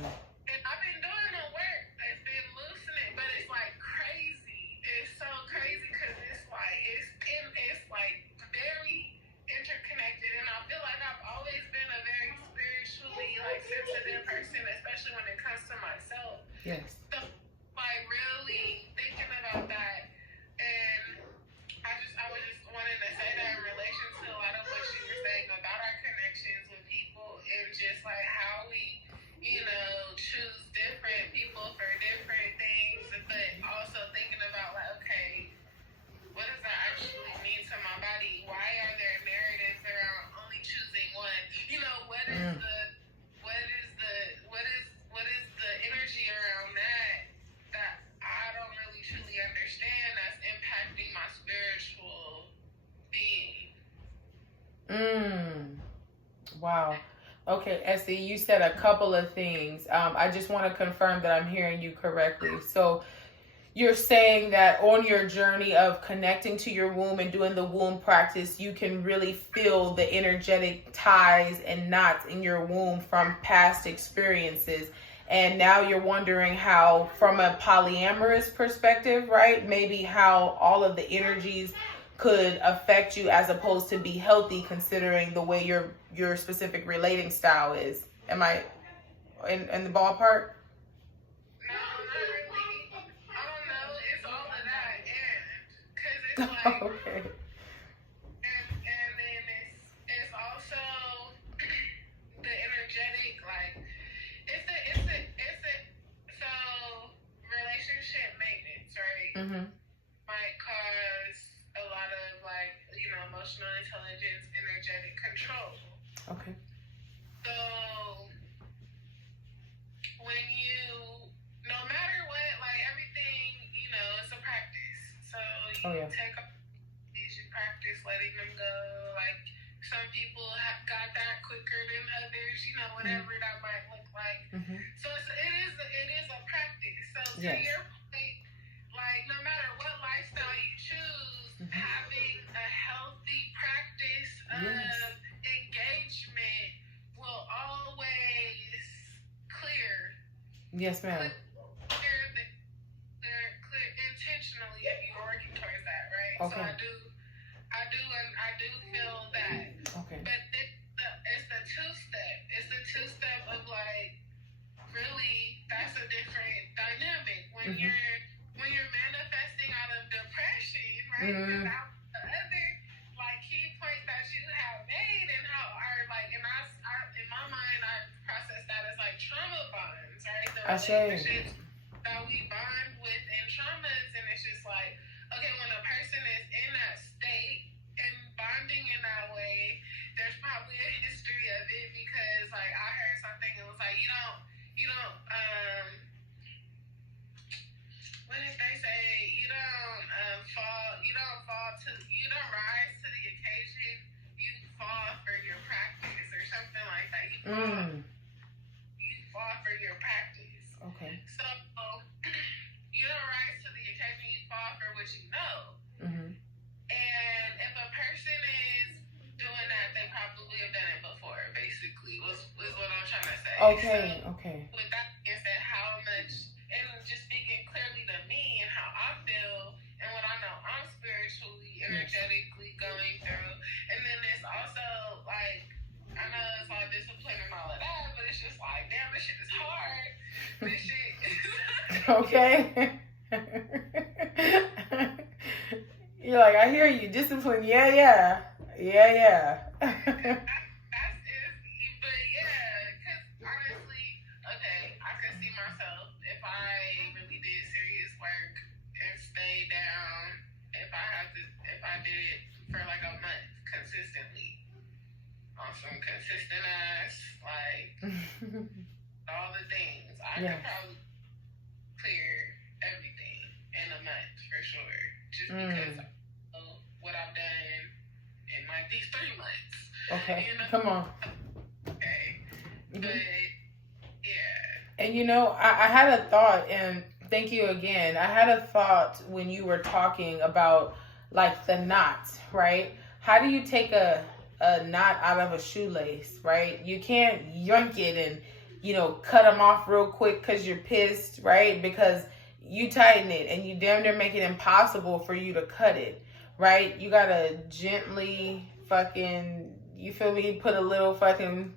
and I've been doing the work. It's been loosening, but it's like crazy. It's so crazy because it's like very interconnected. And I feel like I've always been a very spiritually, like, sensitive person, especially when it comes to myself. Yes. So, like, really thinking about that, and I was just wanting to say that in relation to a lot of what you were saying about our connections with people and just like how we, you know, choose different people for different things, but also thinking about, like, okay, what does that actually mean to my body? Why are there narratives around only choosing one? You know, what is the energy around that I don't really truly understand that's impacting my spiritual being? Wow. Okay, Essie, you said a couple of things. I just want to confirm that I'm hearing you correctly. So you're saying that on your journey of connecting to your womb and doing the womb practice, you can really feel the energetic ties and knots in your womb from past experiences. And now you're wondering how, from a polyamorous perspective, right? Maybe how all of the energies could affect you as opposed to be healthy, considering the way your specific relating style is. Am I in the ballpark? No, not really. I don't know. It's all of that, and because it's like, Okay. and then it's also the energetic, like it's a so relationship maintenance, right? Might cause a lot of, like, you know, emotional intelligence, energetic control. Okay. So when you, no matter what, like, everything, you know, it's a practice. So you take off these, you practice letting them go. Like, some people got that quicker than others, you know, whatever that might look like. So it is a practice. So to your point, like, no matter what lifestyle you choose, having a healthy practice of engagement will always clear. Yes, ma'am. Clear intentionally if you're working towards that, right? Okay. So I do feel that. Okay. But it's the two-step. It's the two-step of, like, really, that's a different dynamic. When you're manifesting out of depression, right? Without the other, like, key point that you have made, and how in my mind, I process that as, like, trauma bonds, right? The relationships that we bond with in traumas, and it's just like, okay, when a person is in that state and bonding bonding in that way, there's probably a history of it because like I heard something that was like you don't what did they say? You don't rise to the occasion. You fall for your practice or something like that. You fall for your practice. Okay. So you don't rise to the occasion. You fall for what you know. Mm-hmm. And if a person is doing that, they probably have done it before. Basically, was what I'm trying to say. Okay. So, okay. with that being said, how much, and just speaking clearly to me and how I feel and what I know I'm spiritually, energetically going through. And then it's also like, I know it's all discipline and all of that, but it's just like, damn, this shit is hard. This shit is... Okay. You're like, I hear you. Discipline. Yeah. That's it. But yeah, because honestly, okay, I can see myself if I really did serious work and stayed down, if I did it for like a month consistently on some consistent ass, like all the things, I could probably clear everything in a month for sure. Just because of what I've done in like these 3 months. Okay. You know? Come on. Okay. But yeah. And you know, I had a thought, and thank you again. I had a thought when you were talking about like the knots, right? How do you take a knot out of a shoelace, right? You can't yank it and, you know, cut them off real quick because you're pissed, right? Because you tighten it and you damn near make it impossible for you to cut it, right? You gotta gently fucking, you feel me, put a little fucking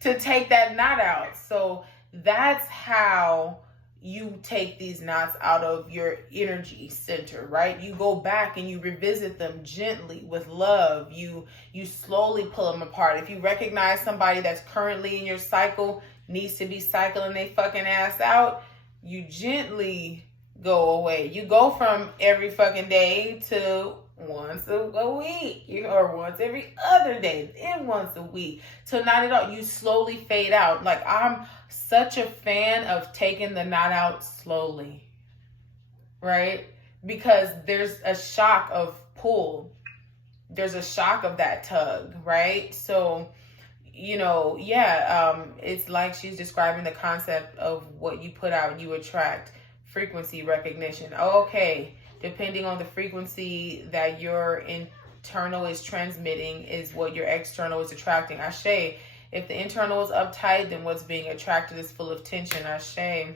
to take that knot out. So that's how you take these knots out of your energy center, right? You go back and you revisit them gently with love. You slowly pull them apart. If you recognize somebody that's currently in your cycle needs to be cycling they fucking ass out, you gently go away. You go from every fucking day to once a week, or once every other day, then once a week, till not at all. You slowly fade out. Like, I'm such a fan of taking the knot out slowly, right? Because there's a shock of pull. There's a shock of that tug, right? So, you know, it's like she's describing the concept of what you put out, you attract. Frequency recognition. Okay. Depending on the frequency that your internal is transmitting is what your external is attracting. Ashe. If the internal is uptight, then what's being attracted is full of tension. Ashe.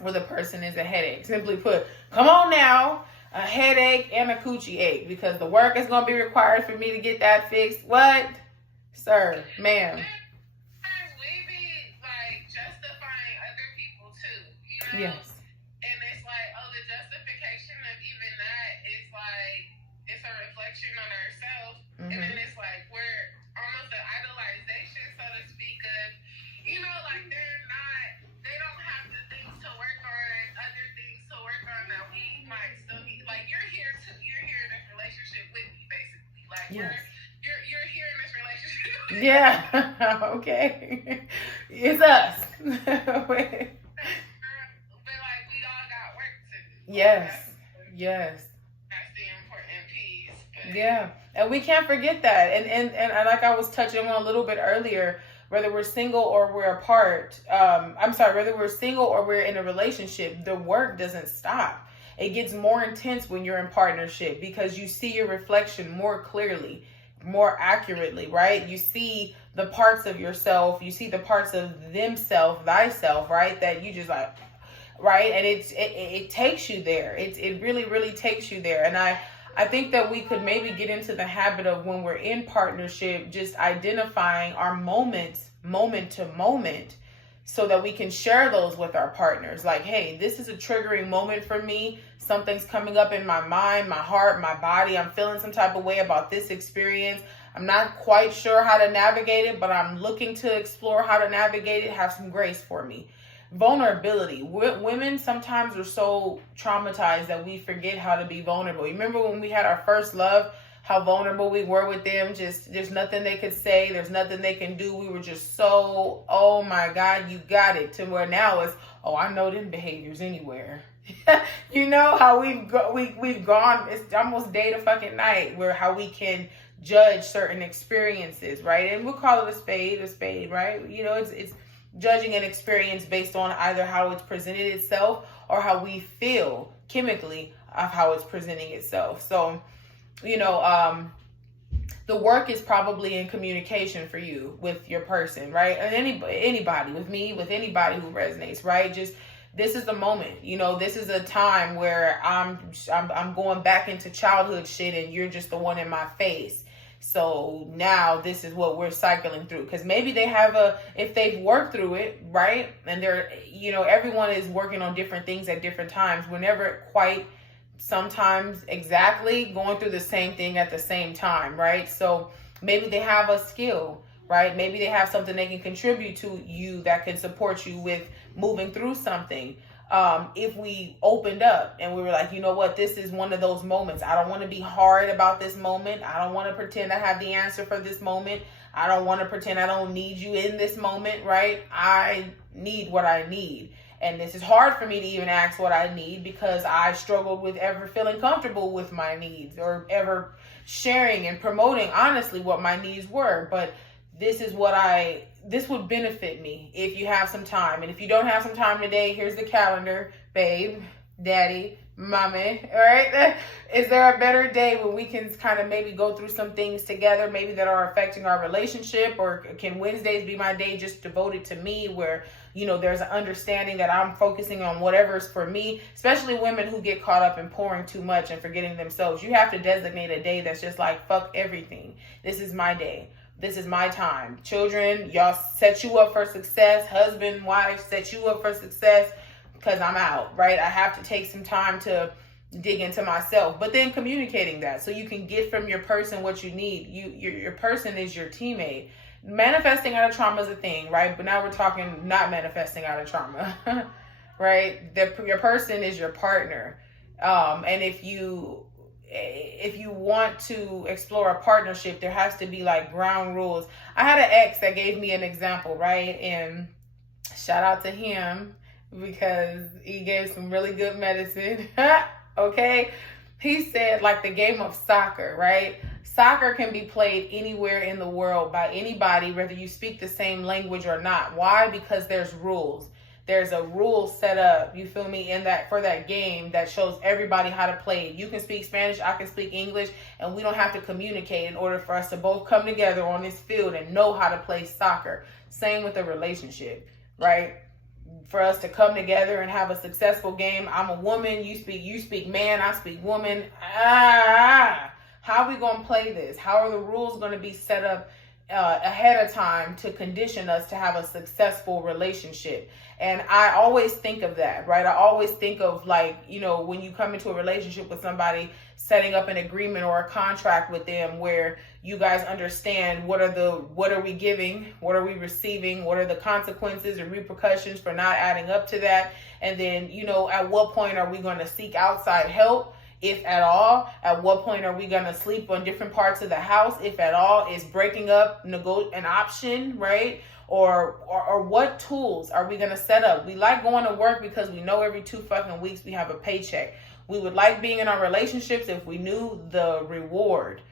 Or the person is a headache. Simply put, come on now, a headache and a coochie ache, because the work is going to be required for me to get that fixed. What? Sir, ma'am. We be like justifying other people too, you know? Yes. And it's like, oh, the justification of even that is like, it's a reflection on ourselves. And then it's like, we're almost an idolization, so to speak, of, you know, like they don't have the things to work on, other things to work on that we might still need. Like, you're here in this relationship with me, basically. Like, you're here in this relationship. Yeah. Okay. It's us. Yes. That's the important piece. Yeah. And we can't forget that. And like I was touching on a little bit earlier, whether we're single or we're apart, whether we're single or we're in a relationship, the work doesn't stop. It gets more intense when you're in partnership because you see your reflection more clearly, more accurately, right? You see the parts of yourself, you see the parts of thyself, right? That you just like, right? And it takes you there. It really, really takes you there. And I think that we could maybe get into the habit of, when we're in partnership, just identifying our moments, moment to moment, so that we can share those with our partners. Like, hey, this is a triggering moment for me. Something's coming up in my mind, my heart, my body. I'm feeling some type of way about this experience. I'm not quite sure how to navigate it, but I'm looking to explore how to navigate it. Have some grace for me. Vulnerability. Women sometimes are so traumatized that we forget how to be vulnerable. You remember when we had our first love? how vulnerable we were with them. Just there's nothing they could say, there's nothing they can do. We were just so, oh my God, you got it, to where now it's, oh, I know them behaviors anywhere. You know how we've gone, it's almost day to fucking night, where how we can judge certain experiences, right? And we'll call it a spade, right? You know, it's judging an experience based on either how it's presented itself or how we feel chemically of how it's presenting itself. So, you know, the work is probably in communication for you with your person, right? And anybody, with me, with anybody who resonates, right? Just, this is the moment, you know, this is a time where I'm going back into childhood shit and you're just the one in my face. So now this is what we're cycling through, because maybe they have if they've worked through it, right? And they're, you know, everyone is working on different things at different times. We're never quite sometimes exactly going through the same thing at the same time, right? So maybe they have a skill, right? Maybe they have something they can contribute to you that can support you with moving through something. If we opened up and we were like, you know what, this is one of those moments. I don't want to be hard about this moment. I don't want to pretend I have the answer for this moment. I don't want to pretend I don't need you in this moment, right? I need what I need. And this is hard for me to even ask what I need, because I struggled with ever feeling comfortable with my needs or ever sharing and promoting honestly what my needs were. But this would benefit me if you have some time. And if you don't have some time today, here's the calendar, babe, daddy, mommy, all right? Is there a better day when we can kind of maybe go through some things together, maybe that are affecting our relationship? Or can Wednesdays be my day just devoted to me, where, you know, there's an understanding that I'm focusing on whatever's for me, especially women who get caught up in pouring too much and forgetting themselves. You have to designate a day that's just like, fuck everything. This is my day. This is my time. Children, y'all set you up for success. Husband, wife, set you up for success, because I'm out, right? I have to take some time to dig into myself. But then communicating that so you can get from your person what you need. Your person is your teammate. Manifesting out of trauma is a thing, right? But now we're talking not manifesting out of trauma, right? Your person is your partner. And if you want to explore a partnership, there has to be like ground rules. I had an ex that gave me an example, right? And shout out to him, because he gave some really good medicine. Okay. He said, like the game of soccer, right? Soccer can be played anywhere in the world by anybody, whether you speak the same language or not. Why? Because there's rules. There's a rule set up, you feel me, in that, for that game, that shows everybody how to play it. You can speak Spanish, I can speak English, and we don't have to communicate in order for us to both come together on this field and know how to play soccer. Same with a relationship, right? For us to come together and have a successful game. I'm a woman, you speak man, I speak woman. How are we going to play this? How are the rules going to be set up ahead of time to condition us to have a successful relationship? And I always think of that, right? I always think of, like, you know, when you come into a relationship with somebody, setting up an agreement or a contract with them where you guys understand what are we giving, what are we receiving, what are the consequences and repercussions for not adding up to that. And then, you know, at what point are we going to seek outside help, if at all? At what point are we going to sleep on different parts of the house, if at all? Is breaking up an option, right? Or what tools are we going to set up? We like going to work because we know every 2 fucking weeks we have a paycheck. We would like being in our relationships if we knew the reward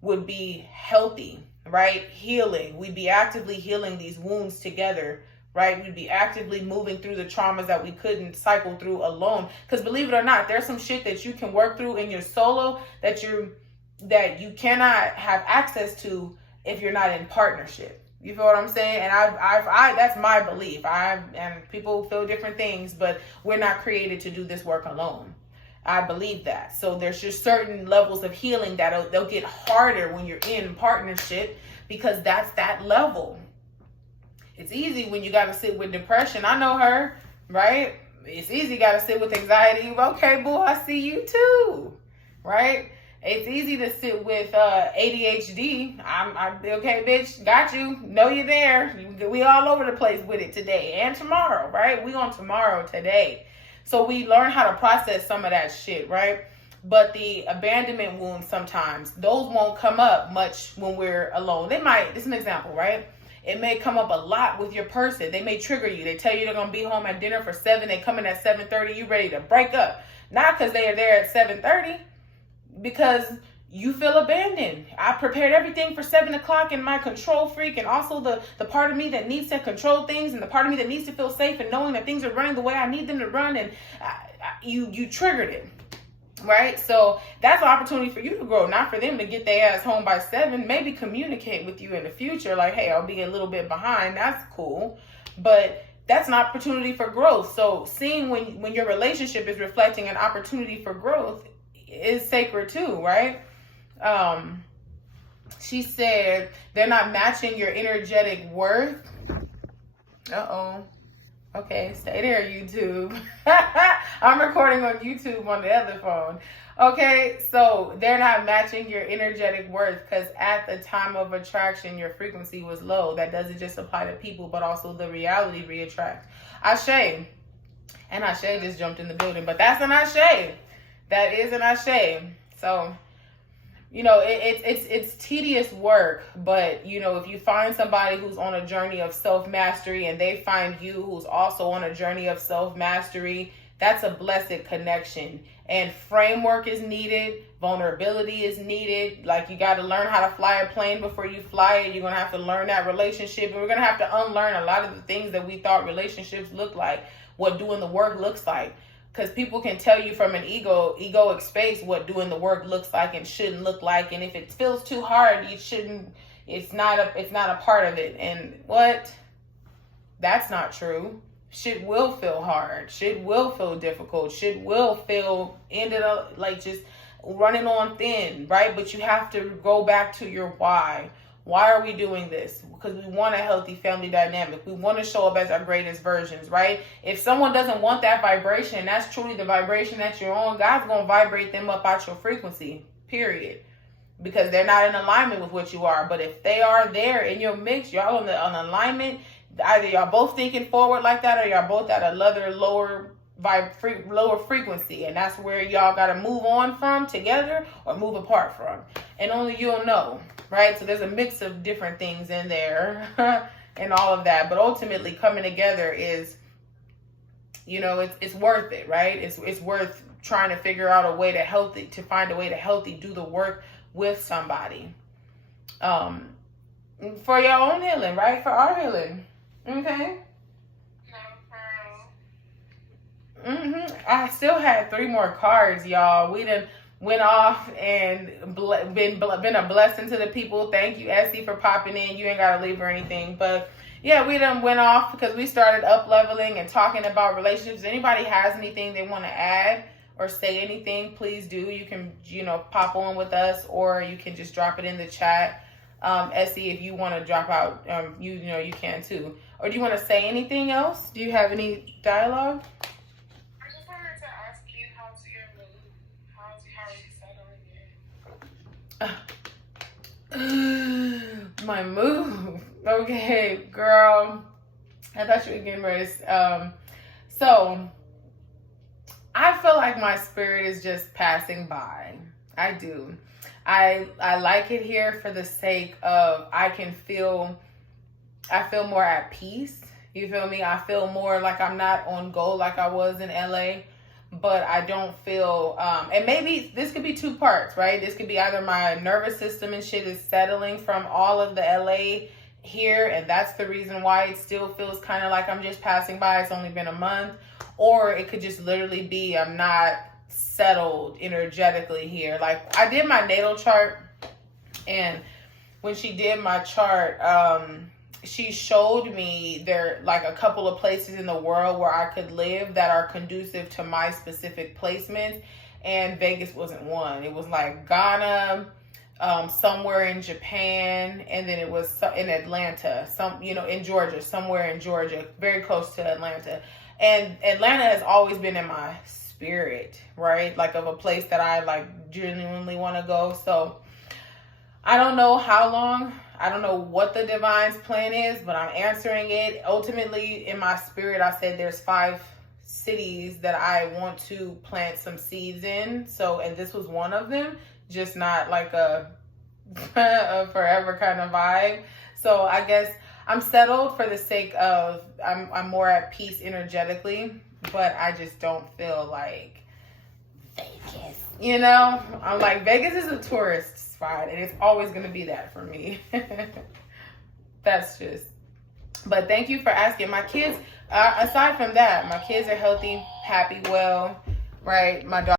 would be healthy, right? Healing. We'd be actively healing these wounds together, right? We'd be actively moving through the traumas that we couldn't cycle through alone. Because believe it or not, there's some shit that you can work through in your solo that you cannot have access to if you're not in partnership. You feel what I'm saying? And I that's my belief. And people feel different things, but we're not created to do this work alone. I believe that. So there's just certain levels of healing that they'll get harder when you're in partnership, because that's that level. It's easy when you got to sit with depression. I know her, right? It's easy, got to sit with anxiety. Okay, boo, I see you too, right? It's easy to sit with ADHD. I'm okay, bitch. Got you. Know you there. We all over the place with it today and tomorrow, right? We on tomorrow today. So we learn how to process some of that shit, right? But the abandonment wounds, sometimes those won't come up much when we're alone. They might. This is an example, right? It may come up a lot with your person. They may trigger you. They tell you they're gonna be home at dinner for 7. They come in at 7:30. You ready to break up? Not because they are there at 7:30, because you feel abandoned. I prepared everything for 7 o'clock, and my control freak, and also the part of me that needs to control things, and the part of me that needs to feel safe and knowing that things are running the way I need them to run, and you triggered it. Right? So that's an opportunity for you to grow, not for them to get their ass home by 7. Maybe communicate with you in the future, like, hey, I'll be a little bit behind. That's cool. But that's an opportunity for growth. So seeing when your relationship is reflecting an opportunity for growth is sacred too, right? She said they're not matching your energetic worth. Uh-oh. Okay, stay there, YouTube. I'm recording on YouTube on the other phone. Okay, so they're not matching your energetic worth because at the time of attraction, your frequency was low. That doesn't just apply to people, but also the reality reattracts. Ashe. And Ashe just jumped in the building, but that's an Ashe. That is an Ashe. So, you know, it's tedious work, but, you know, if you find somebody who's on a journey of self-mastery and they find you who's also on a journey of self-mastery, that's a blessed connection. And framework is needed. Vulnerability is needed. Like, you got to learn how to fly a plane before you fly it. You're going to have to learn that relationship. And we're going to have to unlearn a lot of the things that we thought relationships look like, what doing the work looks like. Because people can tell you from an egoic space what doing the work looks like and shouldn't look like. And if it feels too hard, you shouldn't, it's not a part of it. And what? That's not true. Shit will feel hard. Shit will feel difficult. Shit will feel ended up like just running on thin, right? But you have to go back to your why. Why are we doing this? Because we want a healthy family dynamic. We want to show up as our greatest versions, right? If someone doesn't want that vibration, that's truly the vibration that you're on, God's going to vibrate them up out your frequency, period. Because they're not in alignment with what you are. But if they are there in your mix, y'all on alignment, either y'all both thinking forward like that, or y'all both at another lower frequency, and that's where y'all got to move on from together or move apart from, and only you'll know, right? So there's a mix of different things in there and all of that, but ultimately coming together is, you know, it's worth it, right? It's worth trying to figure out a way to find a way to healthy do the work with somebody, for your own healing, right? For our healing. Okay. I still had 3 more cards, y'all. We done went off and been a blessing to the people. Thank you, Essie, for popping in. You ain't got to leave or anything. But yeah, we done went off because we started up leveling and talking about relationships. If anybody has anything they want to add or say anything, please do. You can, you know, pop on with us, or you can just drop it in the chat. Essie, if you want to drop out, you know, you can too. Or do you want to say anything else? Do you have any dialogue? My move. Okay, girl. I thought you were getting ready. So I feel like my spirit is just passing by. I do. I like it here for the sake of I feel more at peace. You feel me? I feel more like I'm not on go like I was in LA. But I don't feel, and maybe this could be 2 parts, right? This could be either my nervous system and shit is settling from all of the LA here, and that's the reason why it still feels kind of like I'm just passing by. It's only been a month. Or it could just literally be I'm not settled energetically here. Like, I did my natal chart, and when she did my chart, she showed me there like a couple of places in the world where I could live that are conducive to my specific placements, and Vegas wasn't one. It was like Ghana, somewhere in Japan, and then it was in Atlanta, in Georgia, somewhere in Georgia, very close to Atlanta. And Atlanta has always been in my spirit, right? Like, of a place that I like genuinely want to go. So I don't know how long. I don't know what the divine's plan is, but I'm answering it. Ultimately, in my spirit, I said there's 5 cities that I want to plant some seeds in. So, and this was one of them, just not like a, a forever kind of vibe. So I guess I'm settled for the sake of I'm more at peace energetically, but I just don't feel like Vegas. You know, I'm like, Vegas is a tourist spot, and it's always going to be that for me. That's just. But thank you for asking. My kids, aside from that, my kids are healthy, happy, well, right? My daughter.